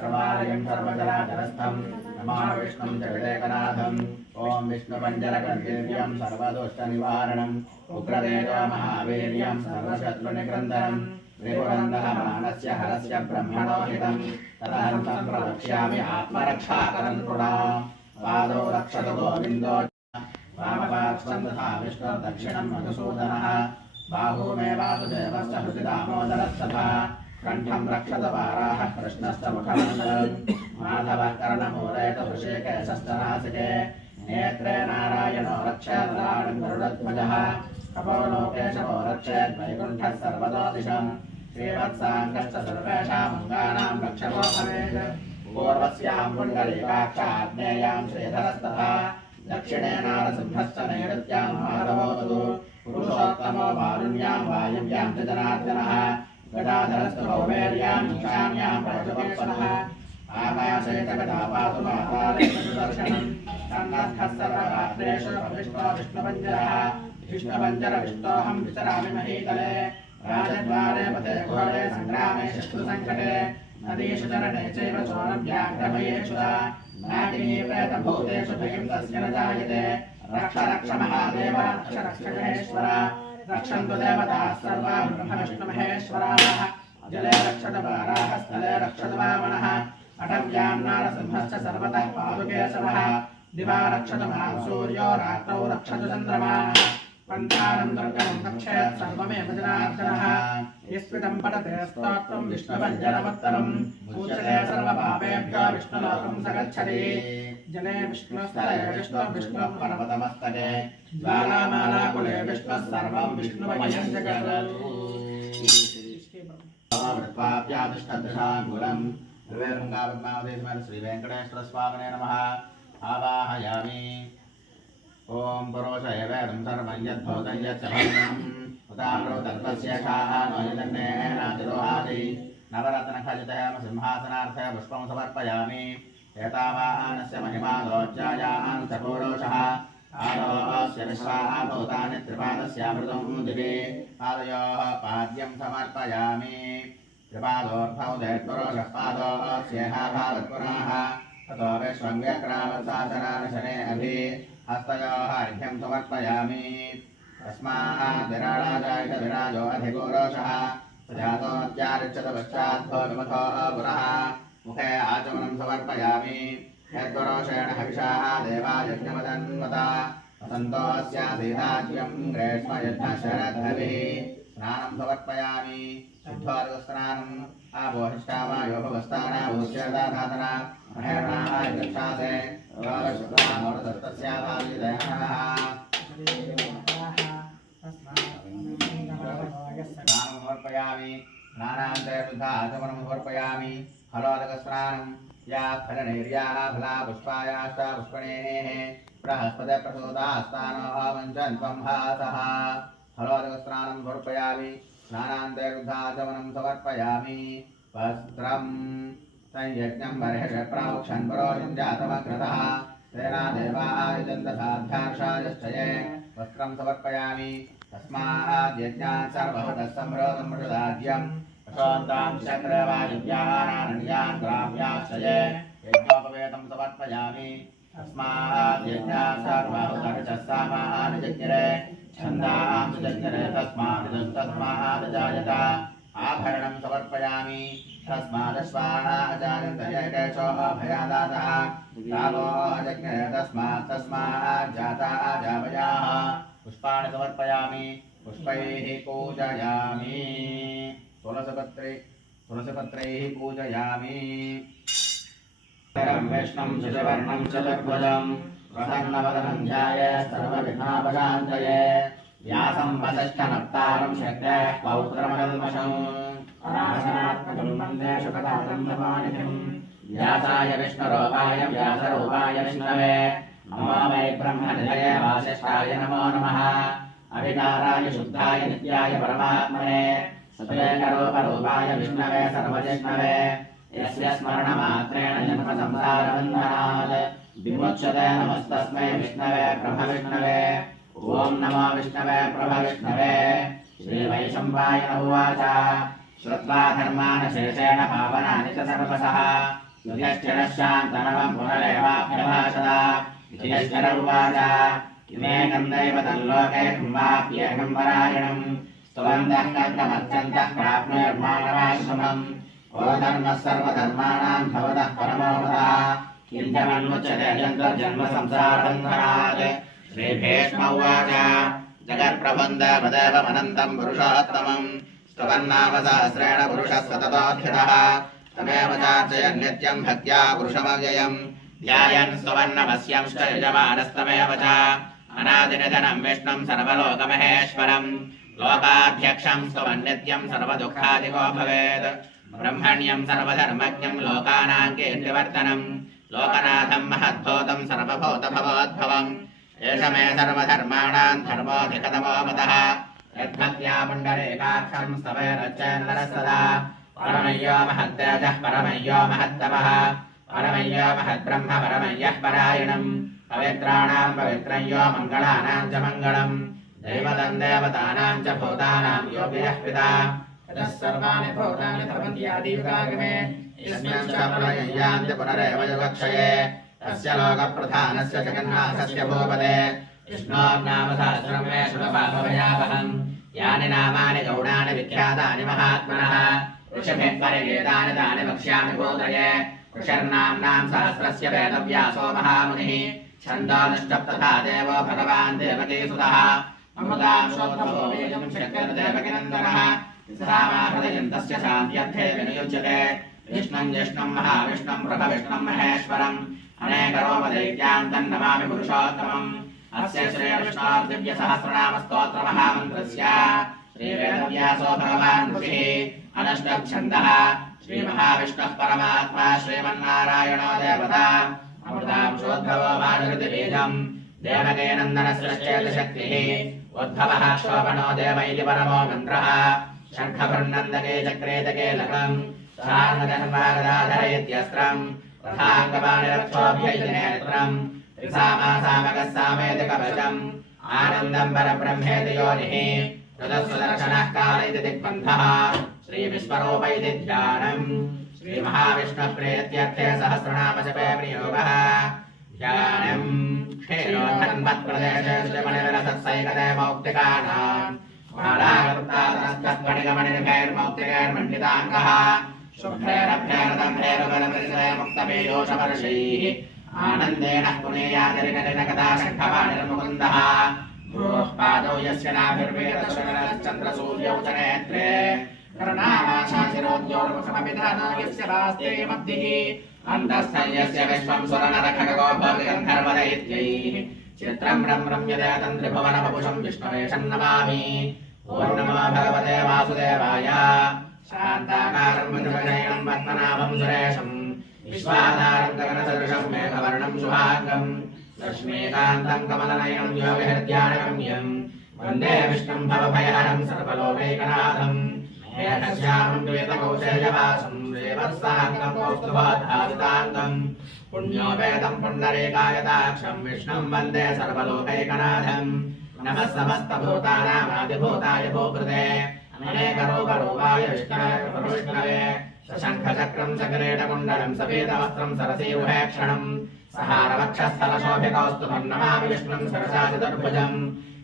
सर्वालयं सर्वचराचरस्थं नमामि विष्णुं जगदेकनाथम् ॐ विष्णुपञ्चरकर्तव्यं सर्वदोषनिवारणम् उग्रदेवो महावीर्यं सर्वशत्रुनिग्रन्थनं त्रिपुरन्दरमानस्य हरस्य ब्रह्मणो हितं तदहन्तं प्रवक्ष्यामि आत्मरक्षाकरं पुरा पादौ रक्षतु गोविन्दो वामपार्श्वं तथा विष्णुर्दक्षिणं मधुसूदनः बाहू मे वासुदेवस्य हृदिदामोदरस्तथा कंठं रक्षत वाराः कृष्णश्च मुखमण्डलं माधवः कर्णमूले च ऋषिकेशश्चनासिके नेत्रे नारायणो रक्षेद्राणं गरुडध्वजः कपो लोकेशो रक्षेद् वैकुण्ठः सर्वतो दिशं श्रीवत्साङ्गश्च सर्वेषामङ्गानां रक्षको भवेत् पूर्वस्यां पुण्डरीकाक्षाग्नेयां श्रीधरस्तथा दक्षिणे नारसिंहश्च नैऋत्यां माधवो वधू पुरुषोत्तमो वारुण्यां वायुव्यां च जनार्दनः गदाधरस्तु भौमेर्यां ईशान्यां प्रजवत्सनः आकाशे च गदापातु पाताले सुदर्शनं सन्नद्धः सर्वरात्रेषु विष्णुपञ्जरः विष्णुपञ्जरविष्णोऽहं विचरामि महीतले राजद्वारे पथे घोरे सङ्ग्रामे शत्रुसङ्कटे नदीषु चरणे चैव चोरव्याघ्रभयेषु नागिनी प्रेतभूतेषु भयं तस्य न जायते रक्ष रक्ष महादेव रक्ष रक्ष गणेश्वर रक्षन्तु देवताः सर्वा ब्रह्मविष्णुमहेश्वराः जले रक्षत वाराः स्थले रक्षत वामनः अटव्यां नारसिंहश्च सर्वतः पादुकेशवः दिवा रक्षत मां सूर्यो रात्रौ रक्षतु चन्द्रमाः पन्थानं दुर्गमं रक्षेत् सर्वमेव जनार्दनः यस्मिदं पठते स्तोत्रं विष्णुपञ्जरमुत्तरम् उच्यते सर्वपापेभ्यो विष्णुलोकं स गच्छति जले विष्णुस्थले विष्णु पर्वतमस्तके ज्वालामालाकुले विष्णुः सर्वं विष्णुमयं जगत् व्याधिष्ठदशाङ्गुलम् ध्रुवेरङ्गापद्मावतीसमेत श्रीवेङ्कटेश्वरस्वामिने नमः आवाहयामि ॐ पुरोषये वेदं सर्वं यद्भूतं यच्च भवनम् उदाम्रो तत्त्वस्येषाः नोयदन्नेनातिरोहाति नवरत्नखचितः सिंहासनार्थे पुष्पं समर्पयामि एतावानस्य महिमादोज्जायान् च पुरोषः आदोऽस्य विश्वाः भूतानि त्रिपादस्यामृतं दिवि पादयोः पाद्यं समर्पयामि त्रिपादोऽर्थौ देवपुरोषः पादोऽस्येह भावत्पुराः ततो विश्वं व्यक्रामसासनानि शने अभि हस्तयोः अर्घ्यं समर्पयामि तस्मात् विराडाजायत विराजो अधिपुरोषः सुजातोऽत्यारिच्यत पश्चाद्भो विमुखो पुरः मुखे आचमनं समर्पयामि यद्पुरोषेण हविषाः देवा यज्ञमदन्वता वसन्तोऽस्यासीदाज्यं ग्रीष्म यज्ञशरद्भिः स्नानं समर्पयामि शुद्धोदकस्नानम् आपोहिष्टावायोभवस्तानाभूष्यदाधातना महेरणाय गच्छासे स्नानं समर्पयामि स्नानान्ते शुद्धाचमनं समर्पयामि फलोदकस्नानं या फलनैर्याः फला पुष्पायाश्च पुष्पणेः बृहस्पते प्रसूतास्तानो मञ्चन्त्वं हासः फलोदकस्नानं समर्पयामि स्नानान्ते शुद्धाचमनं समर्पयामि वस्त्रं संयज्ञं बर्हिषः प्रावक्षन् पुरोहिं जातमग्रतः तेना देवायुजन्तसाध्यार्षायश्च ये वस्त्रं समर्पयामि तस्मात् यज्ञात् सर्वभूतः सम्रोधं मृषदाद्यम् अशोन्तां चक्रवायुव्यानारण्यान् ग्राम्याश्च ये यज्ञोपवेतं समर्पयामि तस्मात् यज्ञात् सर्वभूतः सामानि जज्ञरे छन्दां जज्ञरे तस्मात् जायत आभरणं समर्पयामि तस्मादश्वाः अजायन्त एकैषोः भयादातः तावो अजज्ञरे तस्मात् जाता जावयाः पुष्पाणि समर्पयामि पुष्पैः पूजयामि तुलसीपत्रैः पूजयामि विष्णुं शशिवर्णं चतुर्भुजं प्रसन्नवदनं ध्यायेत् सर्वविघ्नोपशान्तये व्यासं वसिष्ठनप्तारं शक्तेः पौत्रमकल्मषम् अनाशनात्मकं वन्दे शुकतातं भवानिधिम् व्यासाय विष्णुरूपाय व्यासरूपाय विष्णवे नमो वै ब्रह्मनिधये वासिष्ठाय नमो नमः अविकाराय शुद्धाय नित्याय परमात्मने सत्वेकरूपरूपाय विष्णवे सर्वजिष्णवे यस्य स्मरणमात्रेण जन्मसंसारबन्धनात् विमुच्यते नमस्तस्मै विष्णवे प्रभविष्णवे ॐ नमो विष्णवे प्रभविष्णवे श्रीवैशम्पायन उवाच श्रुत्वा धर्मान् शेषेण पावनानि च सर्वशः युधिष्ठिरश्शान्तनवं पुनरेवाभ्यभाषत युधिष्ठिर उवाच इमेकं दैव तल्लोके किं वाप्येकं परायणम् स्तुवन्तः कण्ठमर्चन्तः प्राप्नुर्माणवाश्रमम् ओ धर्मः सर्वधर्माणां भवतः परमो मतः किं च मन्मुच्यते जन्मसंसारबन्धनात् श्रीभीष्म उवाच जगत्प्रबन्धपदेवमनन्तं पुरुषोत्तमम् स्तुवन्नाम सहस्रेण पुरुषः सततोऽध्युतः तमेव चार्चयन् नित्यं भक्त्या पुरुषमव्ययम् ध्यायन् स्तुवन्नमस्यंश्च यजमानस्तमेव च अनादिनिधनं विष्णुं सर्वलोकमहेश्वरम् लोकाध्यक्षं स्तुवन्नित्यं सर्वदुःखादिको भवेत् ब्रह्मण्यं सर्वधर्मज्ञं लोकानां कीर्तिवर्धनं लोकनाथं महद्भूतं सर्वभूतभवोद्भवम् एष मे सर्वधर्माणां धर्मोऽधिकतमो मतः यद्भक्त्या पुण्डरीकाक्षं स्तवेरच्चेन्द्रः परमय्यो महत्तेजः परमय्यो महत्तपः परमय्यो महद्ब्रह्म परमय्यः परायणम् पवित्राणां पवित्रं यो मङ्गलानां च मङ्गलम् दैवतं देवतानां च भूतानां योगिनः पिता यतः सर्वाणि भूतानि भवन्त्यादियुगागमे यस्मिन् च प्रलयं पुनरेव युगक्षये तस्य लोकप्रधानस्य जगन्नाथस्य भूपते विष्णोर्नाम सहस्रं मे शृणुपापभयावहम् यानि नामानि गौणानि विख्यातानि महात्मनः ऋषिभिः परिगीतानि तानि वक्ष्यामि भूतये ऋषिर्नाम्नां सहस्रस्य वेदव्यासो महामुनिः छन्दोनिष्टप्तथा देवो भगवान् देवकीसुतः अमृतां शोद्धवो वेदं शक्तिर्देवकीनन्दनः सामाहृदयन्तस्य शान्त्यर्थे विनियुज्यते विष्णुं जिष्णुं महाविष्णुं प्रभविष्णुं महेश्वरम् अनेकरोपदैत्यां तन्नमामि पुरुषोत्तमम् अस्य श्रीविष्णोर्दिव्यसहस्रनामस्तोत्रमहामन्त्रस्य श्रीवेदव्यासो भगवान् ऋषिः अनष्टच्छन्दः श्रीमहाविष्णुः परमात्मा श्रीमन्नारायणो देवता अमृतां शोद्धवो भाजहृतिबीजम् देवकीनन्दनसृष्टेति शक्तिः उद्भवः शोभनो देव इति परमो मन्त्रः शङ्खभृन्नन्दके चक्रेतके लकम् शार्ङ्गधन्वागदाधर इत्यस्त्रम् रथाङ्गपाणिरक्षोभ्यैतिनेत्रम् त्रिसामासामकः सामेति कवचम् आनन्दम् परब्रह्मेति योनिः रुदस्वदर्शनः काल इति दिग्बन्धः श्रीविश्वरूप इति ध्यानम् श्रीमहाविष्णुः प्रेत्यर्थे सहस्रनामजपे विनियोगः ध्यानम् क्षेरोधन्वत्प्रदेशे श्रीमणिविरसत्सैकते मौक्तिकानाम् मालाकृतादनस्तत्कणिकमणिनिभैर्मौक्तिकैर्मण्डिताङ्गः शुभ्रैरभ्यरदम्भैरबलमृगमुक्तपीयूषवर्षैः आनन्देन पुनेयादिरिकटा शङ्खपाणिर्मुकुन्दः भूः पादौ यस्य नाभिर्वेदशरश्चन्द्रसूर्यौ च नेत्रे कर्णामाशाशिरोद्योर्मुखमभिधानो यस्य वास्ते मद्भिः अन्तस्थं यस्य विश्वं सुरनरखगो भवगन्धर्वदैत्यैः चित्रं रम्यदेतं त्रिभुवनवपुषं विष्णुवेशं नमामि ॐ नमो भगवते वासुदेवाय शान्ताकारं मृगशयनं पद्मनाभं सुरेशं विश्वाधारं गगनसदृशं मेघवर्णं शुभाङ्गं लक्ष्मीकान्तं कमलनयनं योगिहृद्यानगम्यं वन्दे विष्णुं भवभयहरं सर्वलोकैकनाथं मेघश्यामं द्वेतकौशेयवासं रेवत्साङ्गं कौस्तुभोद्धारिताङ्गं पुण्योपेतं पुण्डरीकायताक्षं विष्णुं वन्दे सर्वलोकैकनाथं नमः समस्तभूतानामादिभूताय भूकृते अनेकरूपरूपाय विष्णवे शङ्खचक्रं सकरेटकुण्डलं सफेदवस्त्रं सरसीरुहेक्षणं सहारवक्षस्थलशोभिकौस्तुभं नमामि विष्णुं सरसाचतुर्भुजं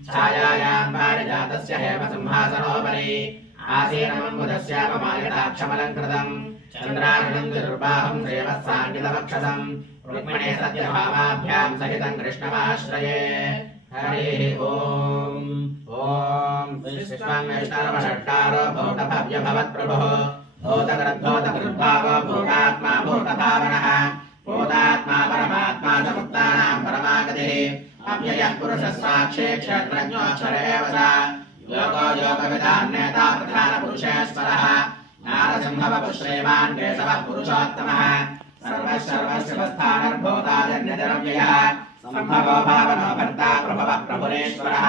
छायायां पारिजातस्य हेमसिंहासनोपरि आसीनमम्बुधस्यापमायताक्षमलङ्कृतं चन्द्रार्णं दुर्बाहं श्रीवत्साङ्गितवक्षसं रुक्मिणी सत्यभामाभ्यां सहितं कृष्णमाश्रये हरिः ॐ विश्वं विष्णुर्वषट्कारो भूतभव्य भवत्प्रभुः भूतकृद्भूतकृद्भावो भूतात्मा भूतभावनः भूतात्मा परमात्मा च मुक्तानां परमागतिः अव्ययः पुरुषः साक्षी क्षेत्रज्ञोऽक्षर एव स योगो योगविदान् नेता प्रधानपुरुषेश्वरः नारसिंहवपुः श्रीमान् केशवः पुरुषोत्तमः सर्वस्वस्थानर्भूतादिर्निरव्ययः सम्भवो भावनो भर्ता प्रभवः प्रभुरेश्वरः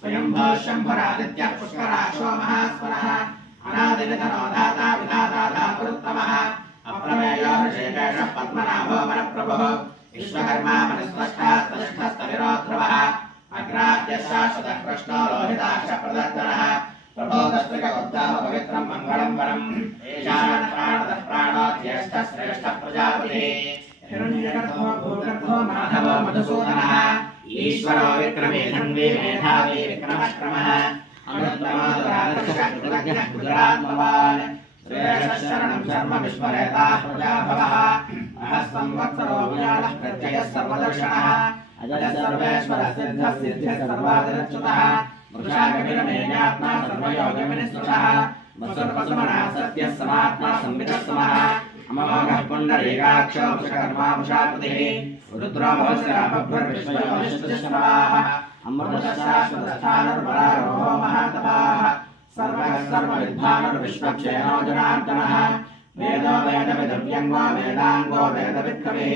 स्वयंभो शम्भरादित्यः पुष्कराक्षो महास्वरः अनादिनिधनो दाता विधाता धातुरुत्तमः अप्रमेयो ऋषिकेशः पद्मनाभो वरप्रभुः विश्वकर्मा मनुस्पष्टः स्पष्टस्तविरोध्रुवः अग्राह्यः शाश्वतः कृष्णो लोहिताक्ष प्रदत्तरः प्रभोदस्त्रिकगुप्ताव पवित्रं मङ्गलं वरम् ईशानप्राणतः प्राणोऽध्येष्टः श्रेष्ठः प्रजापतिः हिरण्यगर्भो भूगर्भो माधवो मधुसूदनः ईश्वरो विक्रमे धन्वी मेधावी विक्रमक्रमः अमृतमादरादर्शः कृतज्ञः गुजरात्मवान् श्रेयः शरणं शर्म विश्वरेताः प्रजाभवः अहः संवत्सरो व्यालः प्रत्ययः सर्वदर्शनः अजः सर्वेश्वरः सिद्धः सिद्ध्यः सर्वादिरच्युतः वृषाकविरमेयात्मा सर्वयोगविनिष्ठः वसुर्वसुमनः सत्यः समात्मा संवितः समः अमोघः पुण्डरीकाक्षो वृषकर्मा वृषापतिः रुद्रो भवस्यामभ्यर्विश्वयोनिष्ठिष्टवाः अमृतः शाश्वतस्थानर्वरारोहो महातपाः सर्वः सर्वविद्वानुर्विश्वक्षेणो जनार्दनः वेदो वेदविदव्यङ्गो वेदाङ्गो वेदवित्कविः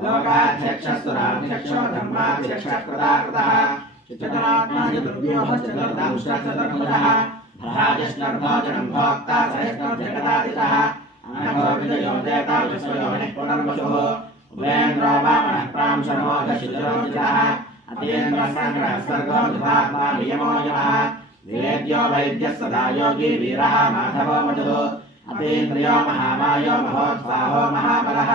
लोकाध्यक्षस्तुराध्यक्षो धर्माध्यक्षः कृताकृतः चतुरात्मा चतुर्व्यूहः चतुर्दंशः चतुर्भुजः भराजश्नर्भोजनं भोक्ता सहिष्णुर्जगदादितः अनघो विजयो देता विश्वयोनिः पुनर्वसुः उपेन्द्रो वामनः प्रांशनोऽधशिजरोजितः अतीन्द्रः सङ्ग्रहः सर्गो धृतात्मा नियमो यमः वेद्यो वैद्यः सदा योगी वीरः माधवो मधुः अतीन्द्रियो महामायो महोत्साहो महाबलः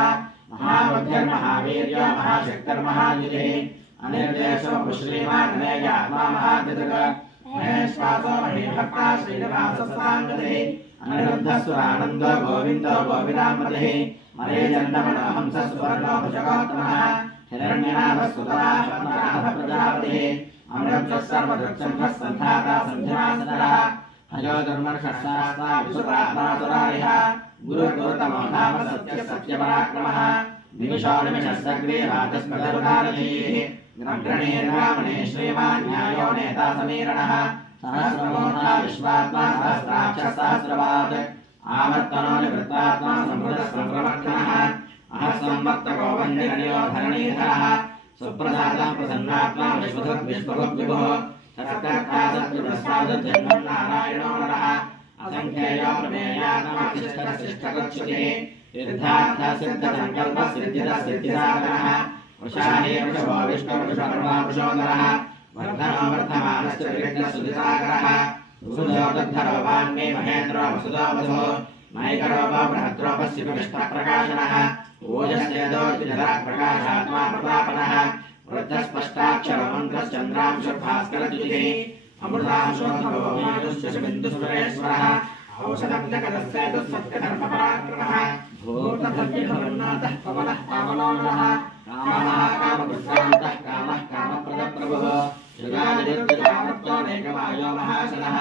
महाबुद्धिर्महावीर्यो महाशक्तिर्महायुधिः अनिर्देशो श्रीमान् अनेयात्मा महादिदृक् महेश्वासो महीभक्ता श्रीनिवासस्वाङ्गतिः अनिरुद्धस्वरानन्दो गोविन्दो गोविनामतिः मरेजन्दमनोहंसः सुवर्णो भुजगोत्तमः हिरण्यनाभस्तुतः पद्मनाभः प्रजापतिः अमृतः सर्वदृक्सम्भः सन्धाता सन्धिमासनरः अयोधर्मर्षशास्ता विश्वप्रात्मासुरारिः गुरुर्गुरुतमो नाम सत्यः सत्यपराक्रमः निमिषो निमिषस्सग्रीवाचस्पदरुदारधीः ग्रगणेर्वामणे श्रीमान् न्यायो नेता समीरणः सहस्रमूर्धा विश्वात्मा सहस्राक्षः सहस्रवात् आवर्तनो निवृत्तात्मा संवृतः संप्रवर्तनः अहः संवर्तको वन्दिरनियो धरणीधरः सुप्रसादः प्रसन्नात्मा विश्वभुग्विभुः सत्कर्ता सत्कृतस्वादुर्जन्मं नारायणो नरः असङ्ख्येयो प्रमेयात्मा शिष्टकृच्छ्रुतिः तीर्थार्थः सिद्धसङ्कल्पः सिद्धिदः सिद्धिसाधनः वृषाहे वृषभो विष्णुर्वृषपर्वा वृषोदरः वर्धनो वर्धमानश्च विघ्नः सुधिसागरः वसुधो दद्धरो वान्मे महेन्द्रो वसुधो वसुः मयिकरो वो बृहद्रोपस्य विष्टः प्रकाशनः ओजस्येदोर्तिजलः प्रकाशात्मा प्रतापनः वृद्धस्पष्टाक्षरो मन्त्रश्चन्द्रांशुर्भास्करद्युतिः अमृतांशोद्भवो मानुष्यशबिन्दुसुरेश्वरः औषधब्दकदस्येतुस्सत्यधर्मपराक्रमः भूतभव्यभवन्नाथः पवनः पावनो नरः कामः कामकृत्सान्तः कामः कामप्रदप्रभुः युगादिर्युगावृत्तो नैकमायो महाशनः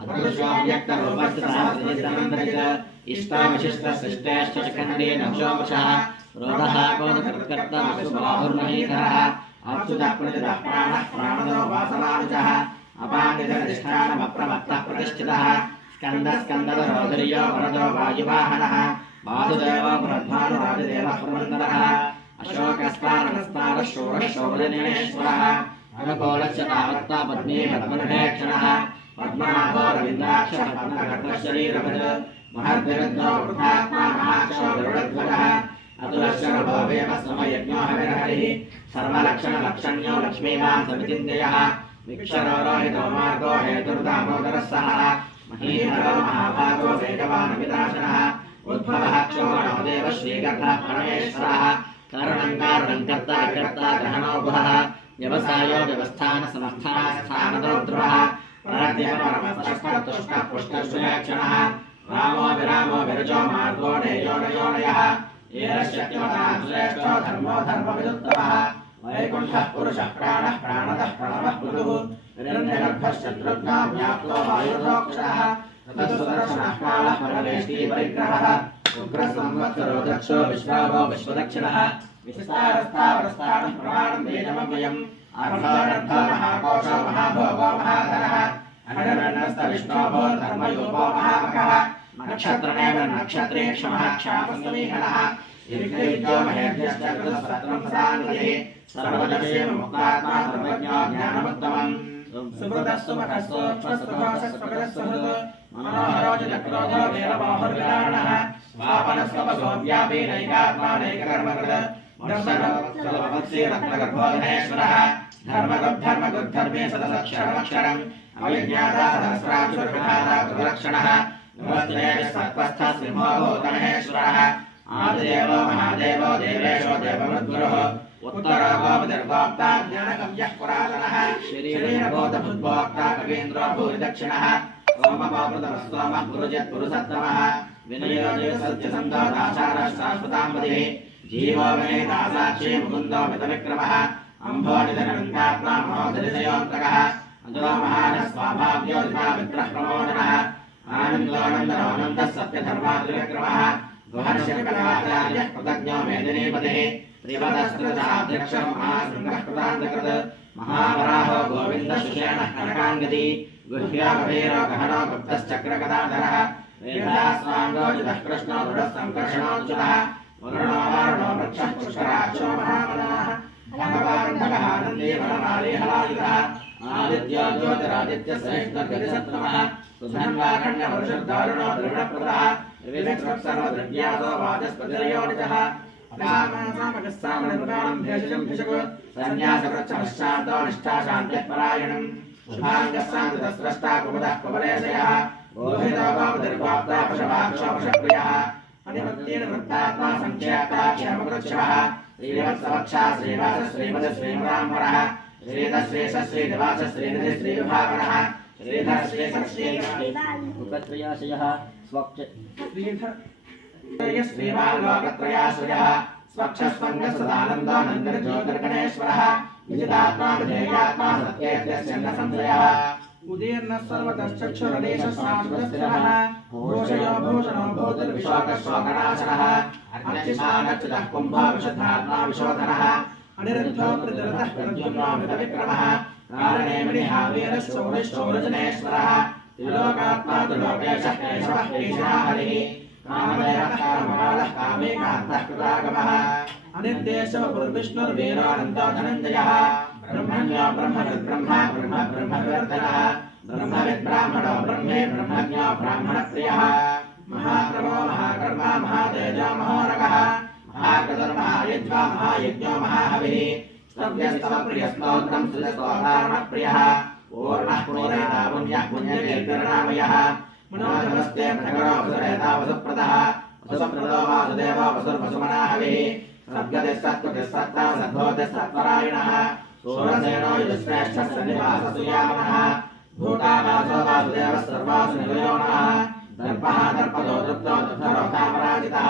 अदृशो व्यक्तरूपस्य सहस्रनिधनन्दरित इष्टाविशिष्टशिष्टेश्च शिखण्डे नभशो वशः रोधः कोदकर्ता विश्वबाहुर्महीधरः अच्युतः प्रतितः प्राणः प्राणदो वासनानुजः अपानिधरिष्ठानमप्रमत्तः प्रतिष्ठितः स्कन्दस्कन्दधरोधर्यो वरदो वायुवाहनः वासुदेवो बृहद्भानुराजदेवः प्रवर्तनः अशोकस्तारणस्तारः शूरः शौर्यनिर्णेश्वरः अनुकूलस्य तावत्ता पद्मे पद्मनिषेक्षणः पद्मनाभो रवीन्द्राक्षः पद्मघटशरीरभज महद्विरुद्धो वृद्धात्मा महाक्षो गरुडध्वजः अतुलशरभो वेमस्मयज्ञो हविर्हरिः सर्वलक्षणलक्षण्यो लक्ष्मीवान् समितिन्द्रियः विक्षरो रोहितो मार्गो हेतुर्दामोदरः सहः महीधरो महाभागो वेगवानमिदाशनः उद्भवः क्षोभणो देव श्रीगर्भः परमेश्वरः कारणं कर्ता विकर्ता ग्रहणो गुहः व्यवसायो व्यवस्थानसंस्थानस्थानदो ध्रुवः परद्यपरमस्तुष्टः पुष्टश्रेक्षणः रामो विरामो विरजो मार्गो नेयोनयोनयः येनश्यत्युमतः श्रेष्ठो धर्मो धर्मविदुत्तमः वैकुण्ठः पुरुषः प्राणः प्राणदः प्रणवः पुरुः हिरण्यगर्भश्चतुर्ग्ना व्याप्तो वायुरोक्षः तदसुदर्शनः कालः परमेष्टि परिग्रहः उग्रसंवत्सरो दक्षो विश्रावो विश्वदक्षिणः विस्तारस्तावरस्तारं प्रमाणं वेदमव्ययम् अर्धो महाकोशो महाभोगो महाधरः अनरण्यस्तविष्णोभो धर्मयोगो महामखः नक्षत्रमेव नक्षत्रेक्षमः क्षामस्तमीहनः युद्धयुद्धो महेभ्यश्च कृतसत्रं सदानिधिः सर्वदर्शेन मुक्तात्मा सर्वज्ञो ज्ञानमुत्तमम् सुकृतः सुमखः सोऽक्षस्वभासः सकलस्वहृत् मनोहरो चित्तक्रोधो वीरबाहुर्विदारणः स्वापनस्वपसो व्यापी नैकात्मा नैककर्मकृत् रत्नगर्भोधनेश्वरः धर्मगुद्धर्मे सदसक्षरमक्षरम् अविज्ञाता सहस्राक्षरविधाता कृतलक्षणः नमस्ते सिंहो भूतमहेश्वरः आदिदेवो महादेवो देवेशो देवमद्गुरुः उत्तरो गोपतिर्गोप्ता ज्ञानगम्यः पुरातनः शरीरबोधभुद्भोक्ता कवीन्द्रो भूरिदक्षिणः सोमपावृतमस्तोमः गुरुजित्पुरुषत्तमः विनयोजयसत्यसन्तो दासारः शाश्वताम्बधिः जीवो विनेतासाक्षी मुकुन्दो मितविक्रमः अम्भो निधनविन्दात्मा महोदरिशयोऽन्तकः अजो महानः स्वाभाव्योदिता मित्रः प्रमोदनः आनन्दोऽनन्दनोऽनन्दः सत्यधर्मादिविक्रमः गुहर्षकलाचार्यः कृतज्ञो मेदिनीपतिः त्रिपदस्त्रजाध्यक्षः महाशृङ्गः कृतान्तकृत् महावराहो गोविन्दशुषेणः कनकाङ्गदी गुह्यागभीरो गहनो गुप्तश्चक्रगदाधरः वेदास्वाङ्गोचितः कृष्णो दृढः सङ्कर्षणोच्युतः वरुणो वारुणो वृक्षः पुष्कराक्षो महामनाः भगवान्धकः आनन्दी वनमाली हलायुधः आदित्यो ज्योतिरादित्यश्रेष्ठगतिसत्तमः सुधन्वाखण्डवर्षद्दारुणो द्रविणप्रदः विविधः सर्वद्रव्यासो वाचस्पतिर्योनिजः अनामासामगस्सामनिर्गाणं भेषजं भिषको सन्न्यासकृच्छमश्चान्तो निष्ठाशान्त्यः परायणम् शुभाङ्गस्सान्तस्रष्टा कुमुदः कुवलेशयः गोहितो गोपतिर्गोप्ता पशवाक्षो पशप्रियः अनिवृत्तेन वृत्तात्मा सङ्ख्याता क्षेमकृच्छवः श्रीवत्सवक्षा श्रीवास श्रीमद श्रीमदाम्बरः श्रीधश्रेष श्रीनिवास श्रीनिधि श्रीविभावरः श्रीधर श्रीधर श्रीवाल्लोकत्रयाश्रयः स्वक्षस्वङ्गसदानन्दो नन्दज्योतिर्गणेश्वरः विजितात्मा विधेयात्मा सत्येत्यस्य संशयः उदीर्णः सर्वतश्चक्षुरनीशः शाश्वतस्थिरः भूषयो भूषणो भूतिर्विशोकशोकनाशनः अर्चिष्मानच्युतः कुम्भो विशुद्धात्मा विशोधनः अनिरुद्धो प्रतिरतः प्रद्युम्नो मितविक्रमः कारणेमिनिहावीरश्चौरिश्चौरजनेश्वरः त्रिलोकात्मा त्रिलोकेशः केशवः केशिनः हरिः कामदेवः कामकालः कामेकान्तः कृतागमः अनिर्देशो गुरुविष्णुर्वीरानन्दो धनञ्जयः ब्रह्मण्यो ब्रह्मविद्ब्रह्मा ब्रह्म ब्रह्मविवर्धनः ब्रह्मविद्ब्राह्मणो ब्रह्मे ब्रह्मज्ञो ब्राह्मणप्रियः महाप्रभो महाकर्मा महातेजो महोरगः महाकृतर्महायज्वा महायज्ञो महाहविः स्तव्यस्तवप्रियस्तोत्रं सुजस्तोतारणप्रियः पूर्णः पूरयिता पुण्यः पुण्यकीर्तिर्नामयः मनोजमस्ते प्रकरो वसुरेता वसुप्रदः वसुप्रदो वासुदेवो वसुर्वसुमनाहविः सद्गतिः सत्कृतिः सत्ता सद्भोतिः सत्परायणः सूरसेनो युधिश्रेष्ठः सन्निवाससुयामनः भूतावासो वासुदेवः सर्वासु निलयोनः दर्पः दर्पदो दृप्तो दुःखरो कामराजितः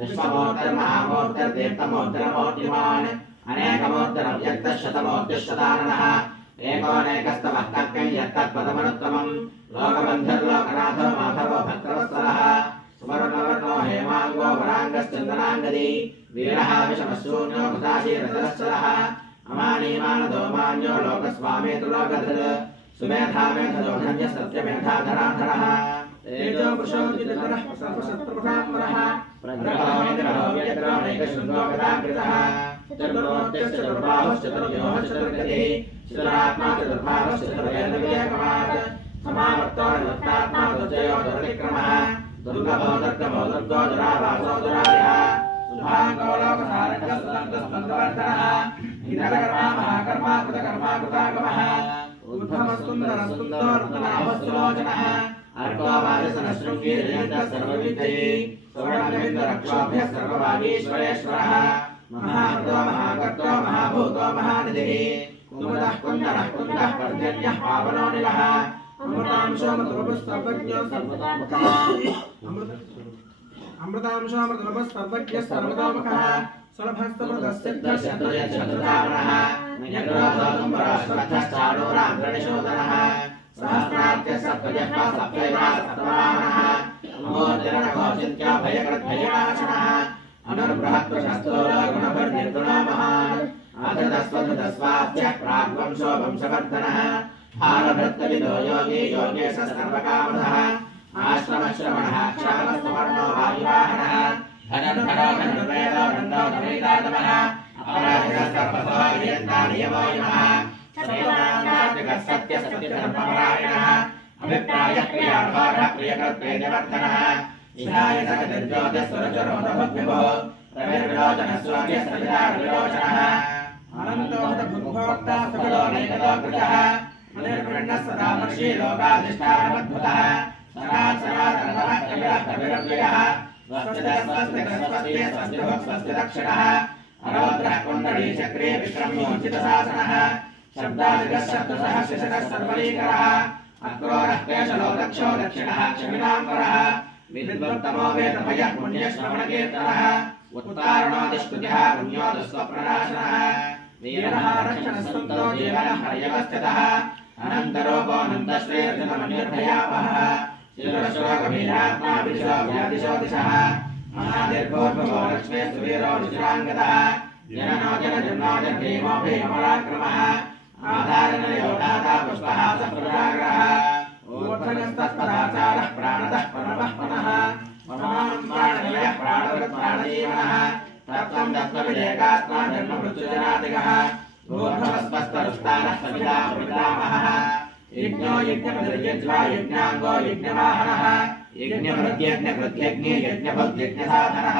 विश्वमूर्तिर्महामूर्तिर्दीप्तमूर्तिर्मूर्तिमान् अनेकमूर्तिरव्यक्तः शतमूर्तिश्शताननः एकोनेकस्तमः कल्कं यत्तत्पदमनुत्तमम् लोकबन्धुर्लोकनाथो माधवो भक्तवत्सलः सुवर्णवर्णो हेमाङ्गो वराङ्गश्चन्दनाङ्गदी वीरः विषमशून्यो भृताशीरजलश्चलः अमानीमानदो मान्यो लोकस्वामेतु लोकधृत् सुमेधामेधजो धन्यः सत्यमेधाधराधरः तेजो पुरुषोचितधरः सर्वशत्रुप्रधानमरः प्रग्रहो व्यग्रो नैकशृङ्गो गदाकृतः चतुर्बाहुश्चतुर्व्यूहः चतुर्गतिः चतुरात्मा चतुर्भागश्चतुर्वेदविवेकवान् समावर्तो निवृत्तात्मा दुर्जयो दुर्विक्रमः दुर्गभो दुर्गभो दुर्गो दुरावासो दुरारिः सुधाङ्गो लोकसारङ्गः सुदन्तस्पन्दवर्धनः हितकर्मा महाकर्मा कृतकर्मा कृतागमः उद्धवस्तुन्दरस्तुन्दोर्तनाभस्तुलोचनः अर्को वाजसनशृङ्गीर्यन्तः सर्वविद्यैः सुवर्णरविन्दरक्षोभ्यः सर्वभागीश्वरेश्वरः महार्दो महाकर्तो महाभूतो महानिधिः कुमुदः कुन्दरः कुन्दः पर्जन्यः पावनोऽनिलः अमृतांशो मृतवपुस्तर्वज्ञो सर्वतोमुखः अमृतांशोऽमृतवपुस्तर्वज्ञः सर्वतोमुखः सुलभस्तमृतस्सिद्धश्चतुर्यच्छतुर्धावनः नयग्रोधोदुम्बराश्वत्थश्चाणूराग्रणिशोधनः सहस्रार्त्यः सप्तजः सप्तैवा सप्तवाहनः अमोजनकोचिन्त्या भयकृद्भयनाशनः अनुर्बृहत्प्रशस्तोरगुणभिर्निर्गुणो महान् आदृतस्वधृतस्वास्य प्राग्वंशो वंशवर्धनः भारभृत्तविदो योगी योगेश सर्वकामदः आश्रमश्रवणः क्षामस्तवर्णो वायुवाहनः धनुर्धरो धनुर्वेदो दण्डो धनुर्वेदातमः अपराजितः सर्वतो विजयन्ता नियमो यमः सत्यसत्यधर्मपरायणः अभिप्रायः प्रियार्हः प्रियकृत्प्रियवर्धनः इहाय सकतिर्ज्योतिस्वरचरोदभग्निभो रविर्विलोचनस्वाद्यस्रजिताविलोचनः अनन्तोदभुग्भोक्ता सकलो नैकतो कृतः अनिर्वृण्णः सदा मर्षि लोकाधिष्ठानमद्भुतः सनातनः कविरव्ययः स्वस्ति दक्षिणः अरोद्रः कुण्डली चक्रे विक्रम्योचितशासनः शब्दादिगः शब्दसहस्रशतः सर्वलीकरः अक्रोरः क्लेशलो दक्षो दक्षिणः क्षमिनाम्बरः विद्वत्तमो वेदभयः पुण्यश्रवणकीर्तनः उत्तारणोदिष्कृतिः पुण्योदस्वप्रणाशनः वीरः रक्षणस्तुतो जीवनः हरयवस्थितः अनन्तरूपोऽनन्तश्रेर्जनमनिर्भयावहः शिरशोकवीरात्मा विदिशो व्यादिशो दिशः महादीर्घोद्भवो लक्ष्मी सुवीरो रुचिराङ्गदः जननो जनजन्मो भीमो भीमपराक्रमः आधारनयो दाता पुष्पहासः प्रजाग्रहः ऊर्ध्वगस्तत्पदाचारः प्राणतः परमः पुनः परमाणुं प्राणनिलयः प्राणवत् प्राणजीवनः तत्त्वं तत्त्वविवेकात्मा जन्ममृत्युजनादिगः ऊर्ध्वस्पस्तरुस्तानः सविता प्रपितामहः यज्ञो यज्ञपतिर्यज्वा यज्ञाङ्गो यज्ञवाहनः यज्ञभृद्यज्ञकृत्यज्ञे यज्ञभुग्यज्ञसाधनः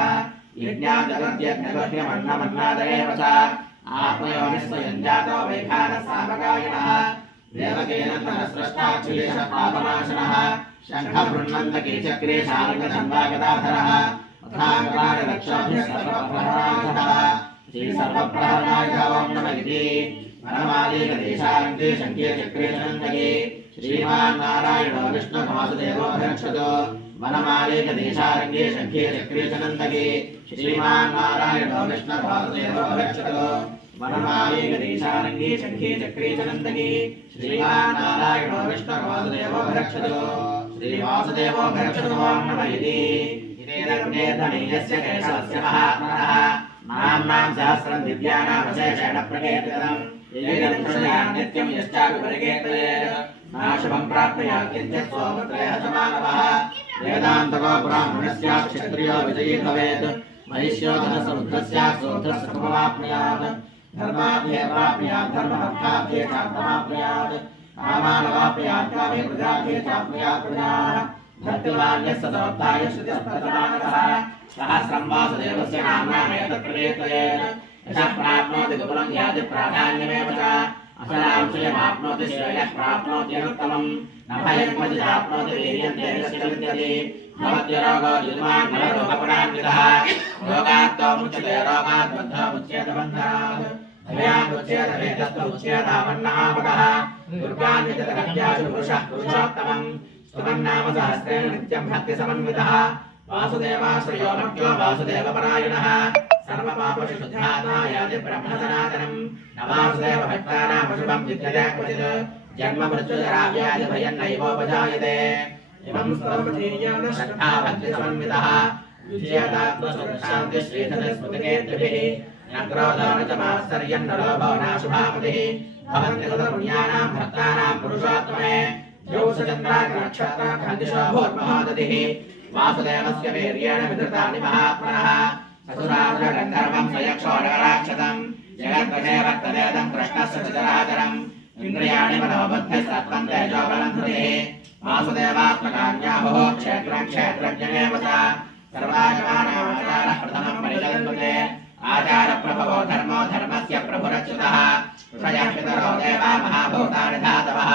यज्ञान्तकृत्यज्ञगुह्यमन्नमन्नादयेव च आत्मयोनिः स्वयं जातो वैखानः सामगायिनः देवकेन तनस्रष्टाक्षुलेशः पापनाशनः शङ्खबृह्मन्तकीचक्रे शार्ङ्गधन्वागदाधरः तथागतारक्षाभिः सर्वप्रहरायुधः श्रीसर्वप्रहरणाय ॐ नमः इति वनमालीकदेशारङ्गे शङ्खे चक्रे चन्दके श्रीमान् नारायणो विष्णुवासुदेवो भक्षतो वनमालीकदेशारङ्गे शङ्खे चक्रे चन्दके श्रीमान् नारायणो विष्णुवासुदेवो भक्षतो वनमालीकदेशारङ्गे शङ्खे चक्रे चन्दके श्रीमान् नारायणो विष्णुवासुदेवो भक्षतो श्रीवासुदेवो भक्षतो ॐ नमः इति धनीयस्य केशवस्य महात्मनः नाम्नां सहस्रं दिव्यानामशेषेण प्रकीर्तितम् नित्यं यश्चाभिपरिकीर्तयेत् नाशुभं प्राप्नुयात् किञ्चित् सोमत्रयः च मानवः वेदान्तको ब्राह्मणस्यात् क्षत्रियो विजयी भवेत् वैश्यो धनसमुद्रस्यात् शूद्रस्य समवाप्नुयात् धर्माभ्ये प्राप्नुयात् धर्ममर्थाभ्ये चार्थमाप्नुयात् कामानवाप्नुयात् कामे प्रजाभ्ये चाप्नुयात् प्रजाः भक्तिमान्यस्य सदोत्थाय श्रुतिस्पृतमानसः सहस्रं वासुदेवस्य नाम्नामेतत् प्रकीर्तयेत् यशः प्राप्नोति विपुलं याति प्राधान्यमेव च असलांशयमाप्नोति श्रेयः प्राप्नोति अनुत्तमम् न भयं क्वचिदाप्नोति वीर्यं तेजस्य विद्यते भवत्यरोगो युष्मान् नररोगपणान्वितः रोगात्तो मुच्यते रोगात् बद्धो मुच्येत बन्धनात् भयात् मुच्येत वेदस्तु मुच्येतावन्नापदः दुर्गान्वितकत्याशु पुरुषः पुरुषोत्तमम् स्तुमन्नाम सहस्रेण नित्यं भक्तिसमन्वितः वासुदेवाश्रयो मर्त्यो वासुदेवपरायणः सर्वपापशुद्धात्मा याति ब्रह्मसनातनम् न वासुदेव भक्तानां पशुभं विद्यते क्वचित् जन्म मृत्युजराव्याधि भयं नैवोपजायते इमं स्तोमधीर्येण श्रद्धा भक्तिसमन्वितः विजयदात्मसुरशान्ति श्रीधरस्मृतिकीर्तिभिः न क्रोधो न च मात्सर्यं न लोभो नाशुभापतिः भवन्ति पुण्यानां भक्तानां पुरुषोत्तमे द्यौसचन्द्राग्रनक्षत्राघ्रान्तिशो भूर्महोदधिः वासुदेवस्य वीर्येण विधृतानि महात्मनः असुरासुरगन्धर्वं स्वयक्षोडगराक्षसं जगद्वशे वर्ततेदं कृष्णस्य चराचरम् इन्द्रियाणि मनोबुद्धिस्तत्त्वं तेजोबलं धृतिः वासुदेवात्मकान्याहुः क्षेत्रं क्षेत्रज्ञमेव च सर्वागमानाचारः प्रथमं परिकल्पते आचारप्रभवो धर्मो धर्मस्य प्रभुरच्युतः ऋषयः पितरो देवा महाभूतानि धातवः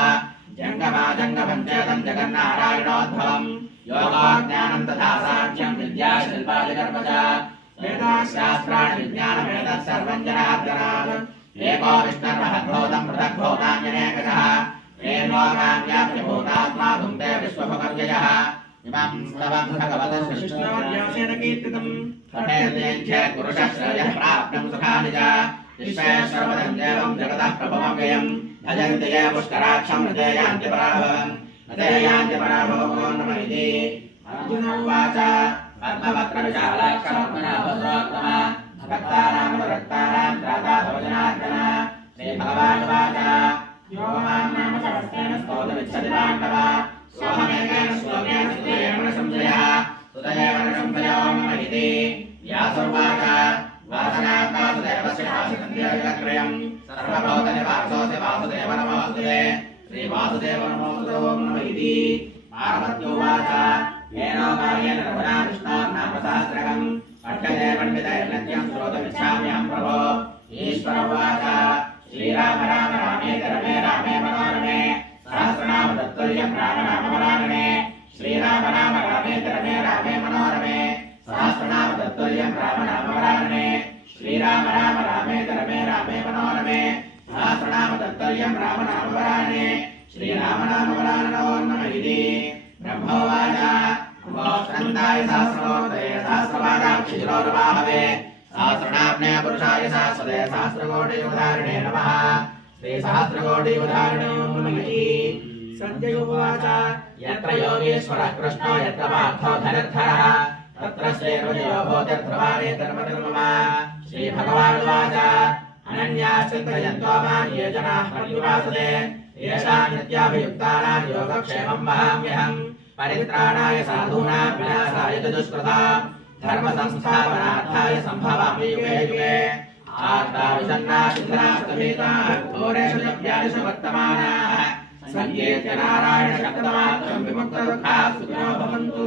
जङ्गमाजङ्गमञ्चेदं जगन्नारायणोद्भवम् योगोज्ञानं तथा साङ्ख्यं विद्या शिल्पादिकर्म च वेदाशास्त्राणि विज्ञानमेतत् सर्वं जनार्दनात् एको विष्णुर्महद्भूतं पृथग्भूतान्यनेकशः प्रेमोगान्याप्यभूतात्मा धुङ्क्ते विश्वभुगव्ययः इमं स्तवं भगवतः विष्णोर्व्यासेन कीर्तितम् कठेर्देञ्चे पुरुषः श्रेयः प्राप्तं सुखानि च विश्वेश्वरपदं देवं जगतः प्रभवव्ययम् भजन्ति ये पुष्कराक्षं न ते यान्ति पराभवम् न ते यान्ति पराभवो नमः इति अर्जुन उवाच पद्मवक्त्रविशालाक्षरत्मनाभद्रोत्तम भक्तानामनुरक्तानां त्राता भोजनार्दन श्रीभगवानुवाच यो मां नाम सहस्रेण स्तोतुमिच्छति पाण्डव सोऽहमेकेन श्लोकेन स्तुतेन संशयः सुतयेव संशयो मम इति व्यासोवाच वासनात्मा सुदेवस्य वासुदेवत्रयम् सर्वभूतनिवासोऽसि वासुदेव नमोऽस्तुते श्रीवासुदेव नमोऽस्तु नमः इति पार्वत्योवाच येनो मार्गेण रघुना विष्णोः नाम सहस्रकम् पठ्यते पण्डितैर्नित्यं श्रोतुमिच्छाम्यहं प्रभो ईश्वर उवाच श्रीराम राम रामेति रमे रामे मनोरमे सहस्रनाम तत्तुल्यं राम नाम वरानने श्रीराम राम रामेति रमे रामे मनोरमे सहस्रनाम तत्तुल्यं राम नाम वरानने श्रीराम राम रामेति रमे रामे मनोरमे सहस्रनाम तत्तुल्यं राम नाम वरानने श्रीराम नाम वराननो नमः इति ब्रह्मोवाच मोक्षन्दाय सहस्रोदये सहस्रपादाक्षिशिरोर्वाहवे सहस्रनाम्ने पुरुषाय सहस्रदे सहस्रकोटियुगधारिणे नमः श्रीसहस्रकोटियुगधारिणे नमः इति सञ्जय उवाच यत्र योगेश्वरः कृष्णो यत्र पार्थो धनुर्धरः तत्र श्रीर्विजयो भूतिर्त्र वारेतर्मतिर्मम श्रीभगवानुवाच अनन्याश्चिन्तयन्तो मां ये जनाः पर्युपासते येषां नित्याभियुक्तानां योगक्षेमं वहाम्यहम् परित्राणाय साधूनां विनाशाय च दुष्कृतां धर्मसंस्थापनार्थाय सम्भवामि युगे युगे आर्ताविषन्नाशिखरास्तभीताः घोरेषु व्याधिषु वर्तमानाः सङ्गीत्य नारायणशब्दमात्रं विमुक्तदुःखाः सुखिनो भवन्तु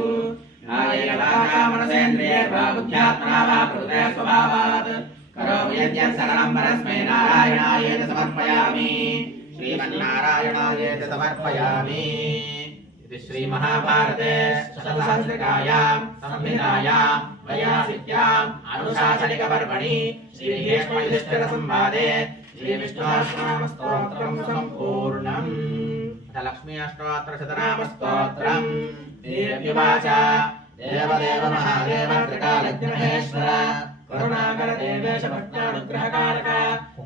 कायेन वाचा मनसेन्द्रियैर्वा बुद्ध्यात्मना वा प्रकृते स्वभावात् करोमि यद्यत् सकलं परस्मै नारायणायेति समर्पयामि श्रीमन्नारायणायेति समर्पयामि श्रीमहाभारते शतसहस्रकायां संहितायां वैयासिक्याम् अनुशासनिकपर्वणि श्रीभीष्मयुधिष्ठिरसंवादे श्रीविष्णुसहस्रनामस्तोत्रं सम्पूर्णम् लक्ष्मी अष्टोत्तरशतनामस्तोत्रम् देव्युवाच देवदेव महादेव त्रिकालज्ञमहेश्वर करुणाकर देवेश भक्तानुग्रहकारक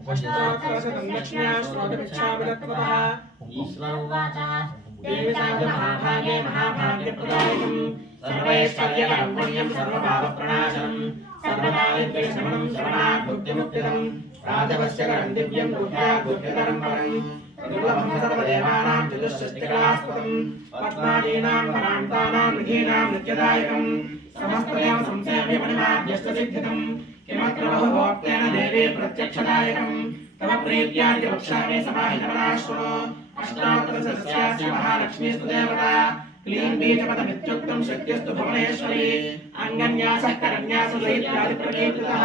पुष्पोत्तरशतं दक्षिणा श्रोतुमिच्छामि तत्त्वतः ईश्वर उवाच देवी महाभागे महाभाग्यप्रदायकम् सर्वैश्वर्यकरं पुण्यं सर्वपापप्रणाशनं सर्वदारिद्र्यशमनं शरणात् भुक्तिमुक्तिदम् राजवश्यकरं दिव्यं बुद्ध्याद्भुक्तिकरं परम् दुर्लभं सर्वदेवानां चतुष्षष्टिकलास्पदं पद्मादीनां फलान्तानां निधीनां नित्यदायकं समस्तदेव संसेव्य मणिमाद्यष्टसिद्धितं किमत्र बहुभोक्तेन देवी प्रत्यक्षदायकं तव प्रीत्याद्य वक्ष्यामि समाहितमनाश्वनो अष्टादशस्यास्य महालक्ष्मीस्तु देवता क्लीं बीजपदमित्युक्तं शक्तिस्तु भुवनेश्वरी अङ्गन्यासः करन्यासदयित्यादिप्रकीर्तितः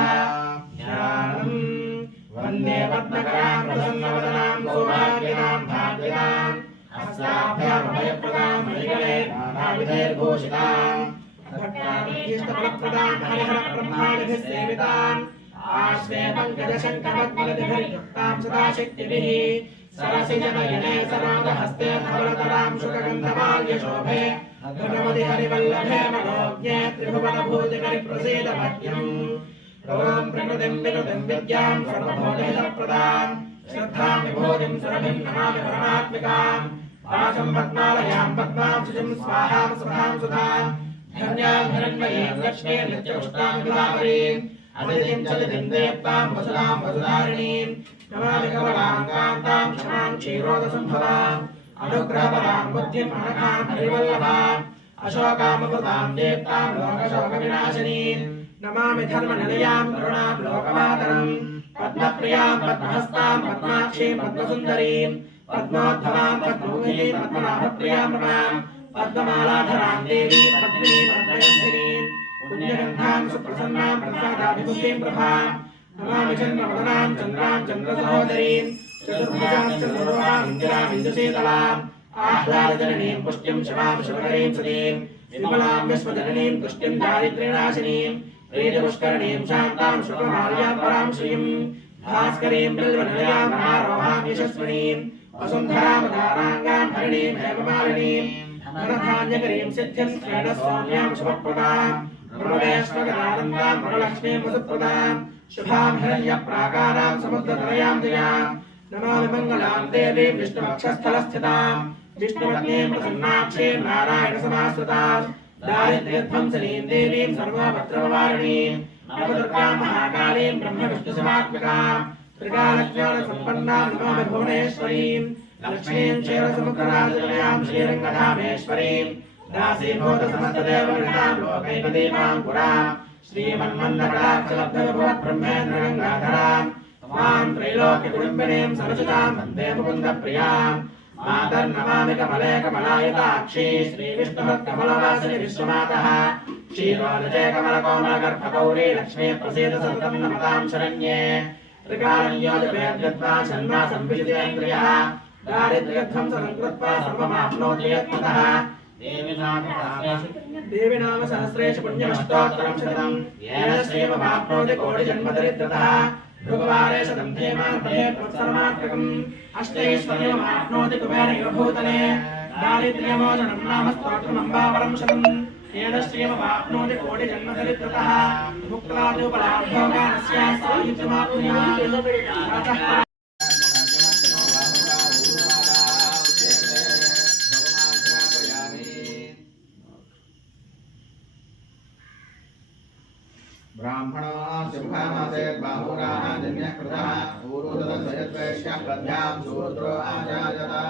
वन्दे पद्मकरां प्रसन्नवदनां सौभाग्यदां भाग्यदां हस्ताभ्यामभयप्रदां मणिगणे नानाविधैर्भूषितां भक्ताभीष्टफलप्रदां हरिहरब्रह्मादिभिः सेवितां आश्वे पङ्कजशङ्खपद्मलतिभिर्युक्तां सदा शक्तिभिः सरसिजनयने सरोदहस्ते धवलतरां शुकगन्धमाल्यशोभे भगवति हरिवल्लभे मनोज्ञे त्रिभुवनभूतिकरिप्रसीद मह्यम् ॐ प्रकृतिं विकृतिं विद्यां सर्वभूतहितप्रदां श्रद्धां विभूतिं सुरभिं नमामि परमात्मिकां पाशं पद्मालयां पद्मां शुचिं स्वाहां सुधां सुधां धन्यां हिरण्मयीं लक्ष्मीं नित्यपुष्टां गुलाबरीं अदितिं चलितिं देवतां वसुधां वसुधारिणीं नमामि कमलां कान्तां क्षमां क्षीरोदसम्भवाम् अनुग्रहपदां बुद्धिं अनघां हरिवल्लभां अशोकामृतां देवतां लोकशोकविनाशिनीं नमामि धर्मनिलयां करुणां लोकमातरं पद्मप्रियां पद्महस्तां पद्माक्षीं पद्मसुन्दरीं पद्मोद्भवां पद्ममुखीं पद्मनाभप्रियां रमां पद्ममालाधरां देवीं पद्मिनीं पद्मयन्तिनीं पुण्यगन्धां सुप्रसन्नां प्रसादाभिमुखीं प्रभां नमामि चन्द्रवदनां चन्द्रां चन्द्रसहोदरीं चतुर्भुजां चन्द्ररूपां इन्दिरां इन्दुशीतलाम् आह्लादजननीं पुष्टिं शिवां शिवकरीं सतीं विमलां विश्वजननीं तुष्टिं दारिद्र्यनाशिनीं प्रीतिपुष्करणीं शान्तां शुभमाल्यां परां श्रियं भास्करीं बिल्वनिलयां आरोहां यशस्विनीं वसुन्धरां दाराङ्गां हरिणीं हेममालिनीं धनधान्यकरीं सिद्धिं श्रेणः सौम्यां शुभप्रदां ब्रह्मवेश्वरानन्दां वरलक्ष्मीं वसुप्रदां शुभां हिरण्यप्राकारां समुद्रतनयां दयां नमामि मङ्गलां देवीं विष्णुवक्षस्थलस्थितां विष्णुपत्नीं प्रसन्नाक्षीं नारायणसमाश्रितां दारिद्र्यध्वंसनीं देवीं सर्वभद्रवारिणीं नवदुर्गां महाकालीं ब्रह्मविष्णुसमात्मकां त्रिकालज्ञानसम्पन्नां नमामि भुवनेश्वरीं लक्ष्मीं क्षीरसमुद्रराजनिलयां श्रीरङ्गधामेश्वरीं दासीभूतसमस्तदेवगणां लोकैकदीपां पुरां श्रीमन्मन्दकटाक्षलब्धविभवद्ब्रह्मेन्द्रगङ्गाधरां त्वां त्रैलोक्यकुटुम्बिनीं सरसिजां वन्दे मुकुन्दप्रियां मातर्नमामि कमले कमलायताक्षी श्रीविष्णुकमलवासिनि विश्वमातः क्षीरोदजे कमलकोमलगर्भगौरी लक्ष्मी प्रसीद सततं नमतां शरण्ये त्रिकालनियोजवेद्यत्वा षण्मा संविजितेन्द्रियः दारिद्र्यध्वंसनं कृत्वा सर्वमाप्नोति यत्मतः देवी नाम सहस्रेषु पुण्यमष्टोत्तरं शतं येन श्रीमवाप्नोति कोटिजन्मदरिद्रतः भृगुवारे शतं धेमान्ते प्रत्सरमात्रकम् अष्टैश्वर्यमाप्नोति कुबेरैव भूतले दारिद्र्यमोचनं नाम स्तोत्रमम्बावरं शतम् येन श्रीमवाप्नोति कोटिजन्मदरिद्रतः मुक्तादुपलाभोगानस्य सायुज्यमाप्नुयात् ब्राह्मणो शुभामासे बाहुराः जन्यः कृतः पूर्वतदसयद्वैश्यः पद्भ्यां शूद्रो आचार्यता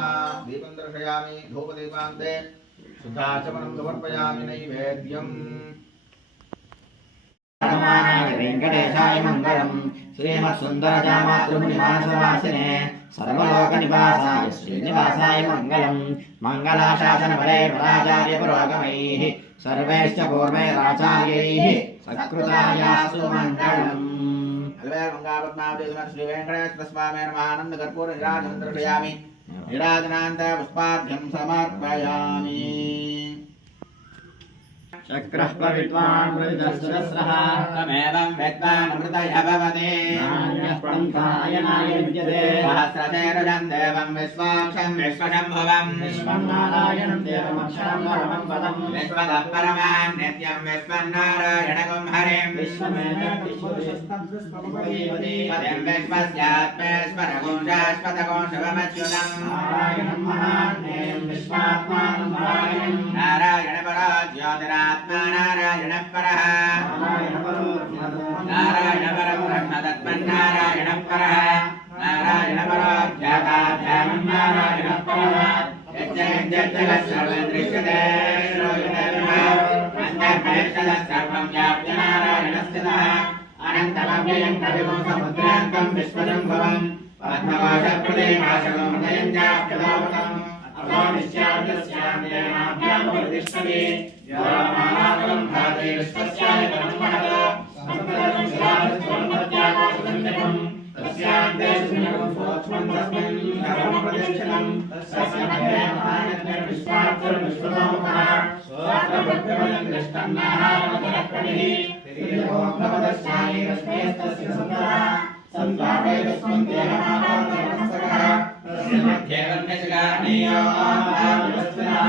दीपं दर्शयामि धूपदीपान्ते शुद्धाचमनं समर्पयामि नैवेद्यम् वेंकटेशाय मंगलम श्रीमत्सुंदरजामातृमुनिवासवासिने सर्वलोकनिवासाय श्रीनिवासाय मंगलम मंगलाशासनपरे पराचार्य पुरोगमैः सर्वैश्च पूर्वैराचार्यैः सत्कृतायास्तु मंगलम् मंगापद्मावती श्री वेंकटेश्वर स्वामी नमः आनंद कर्पूर निराजनं दर्शयामि निराजनान्त पुष्पाभ्यं समर्पयामि चक्रः पवित्वान् प्रतिदर्शनस्रः तमेवं वेद्वान् अमृतय भवति नान्यः विद्यते सहस्रशेरुजं देवं विश्वाक्षं विश्वशम्भुवं विश्वं नारायणं देवमक्षरं परमं पदं विश्वतः परमां नित्यं विश्वन्नारायणगुं हरिं पदं विश्वस्यात्मेश्वरगुं शाश्वतगुं शिवमच्युतं नारायणं महान्यं विश्वात्मानं नारायणपरो ज्योतिरात्मा नारायणः परः नारायणपरं ब्रह्मतत्त्वन्नारायणः परः नारायणपरो ज्ञाताध्यानं नारायणः परः यज्जगत् सर्वं दृश्यते श्रूयते अन्तर्वेष्टदः सर्वं व्याप्य नारायणस्थितः अनन्तमव्ययं कविगुं समुद्रान्तं विश्वशम्भुवं पद्मकोशप्रदेहाशकं हृदयं चाप्यलोकम् अभोनिश्चाद्यस्यान्तेनाभ्यामुपतिष्ठति योमानाकं भाते विश्वस्याय ब्रह्मणः संततं शिवाजस्वरमत्याकोशसंज्ञकं तस्यान्ते शून्यकं सूक्ष्मं तस्मिन् सर्वं प्रतिष्ठितं तस्य मध्ये महायज्ञविश्वात्सर्वविश्वतोमुखः सहस्रभक्तिमयं दृष्टं नारायणकरकणिः तिरिलोकमदस्यायैरश्मेस्तस्य सन्तः सन्तापयतस्मन् देहमापातमस्तकः तस्य मध्ये कन्यशिखानीयो आत्माविवस्तिनः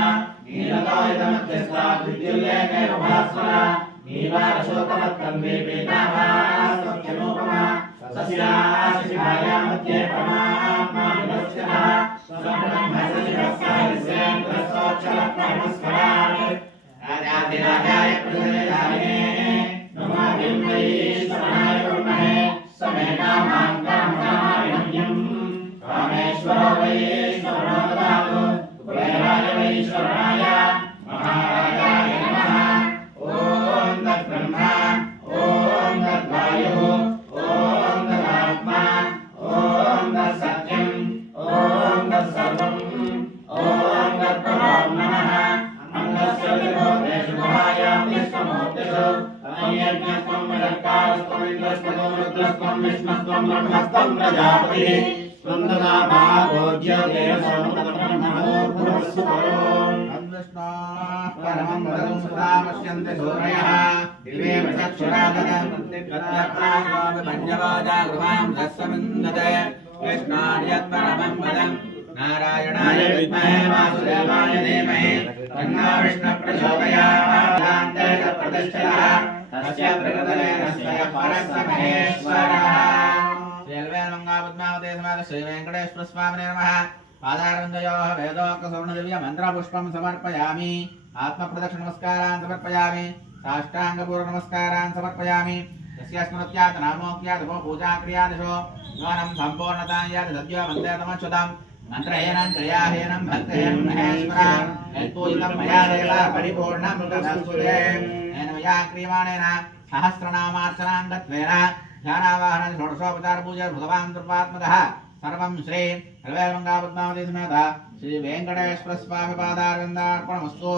नीलकायितमध्यस्था विद्युल्लेखेव भास्वरः नीवारशोकमत्कम्बे पीताभासत्यनूपमः तस्याः शिखाया मध्ये परमात्मा विवस्तिनः स्वब्रह्मसचिवस्सायस्येन्द्रस्तोच्छलः परमस्वरात् राजाधिराजाय प्रसन्नजायिने नमामिं वैश्वराय कुर्महे समेकामां कामकामायं कामेश्वरो वैश्वरो ददातु कुबेराय वैश्वराय महाराजाय नमः ॐ तद्ब्रह्मा ॐ तद्वायुः ॐ तदात्मा ॐ तत्सत्यम् ॐ तत्सर्वम् ॐ तत्परो नमः अमृतस्य विभूतेषु गुहायां विश्वमूर्तिषु यज्ञस्त्वं विदर्कारस्त्वं इन्द्रस्त्वं रुद्रस्त्वं विष्णुस्त्वं ब्रह्मस्त्वं प्रजापतिः त्वं तदा परमं पदं सदा पश्यन्ति सूरयः दिवेव चक्षुराददं रसमिन्दते कृष्णार्यत्परमं पदं नारायणाय विद्महे वासुदेवाय धीमहि तन्नो विष्णुः प्रचोदयात् प्रतिष्ठितः तस्य प्रकृतलेन स्वयं परस्य महेश्वरः श्रीवेङ्कटपद्मावती समेत श्री वेङ्कटेश्वर स्वामिने नमः पादारविन्दयोः वेदोक्तस्वर्णदिव्यमन्त्रपुष्पं समर्पयामि आत्मप्रदक्षिण नमस्कारान् समर्पयामि साष्टांगपूर्व नमस्कारान् समर्पयामि तस्य स्मृत्यात् नामोक्त्यात् भो पूजा क्रियादिशो ज्ञानं सम्पूर्णतां यत् सद्यो मन्त्रमच्युतम् मन्त्रहेनं जयाहेनं भक्तेन महेश्वरा यत्पूजितं मया देव परिपूर्णं तदस्तु ते येन मया क्रियमाणेन सहस्रनामार्चनाङ्गत्वेन ध्यानावाहनं षोडशोपचार पूजा भगवान् दुर्वात्मकः सर्वं श्री रवेरमङ्गापद्मावती समेत श्री वेंकटेश्वर स्वामी पादारविन्दार्पणमस्तु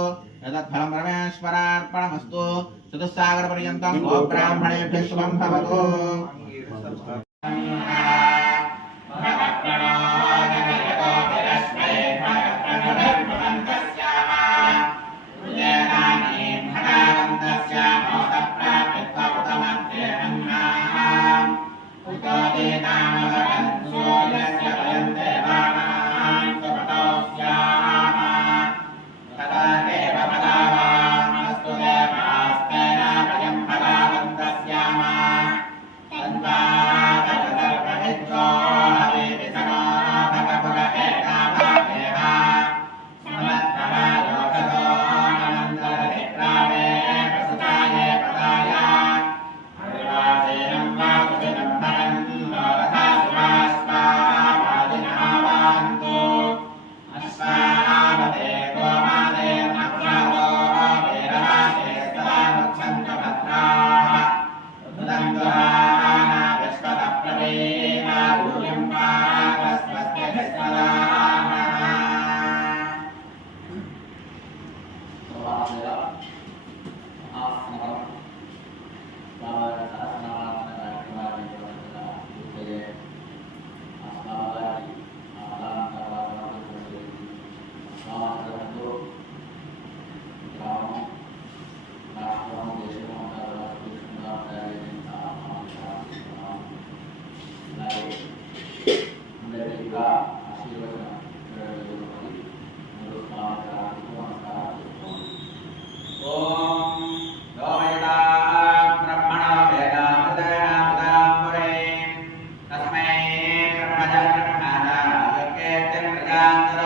यदत्फलं परमेश्वरार्पणमस्तु चतुस्सागर पर्यन्तं गो ब्राह्मणेभ्यः शुभं भवतु Thank you.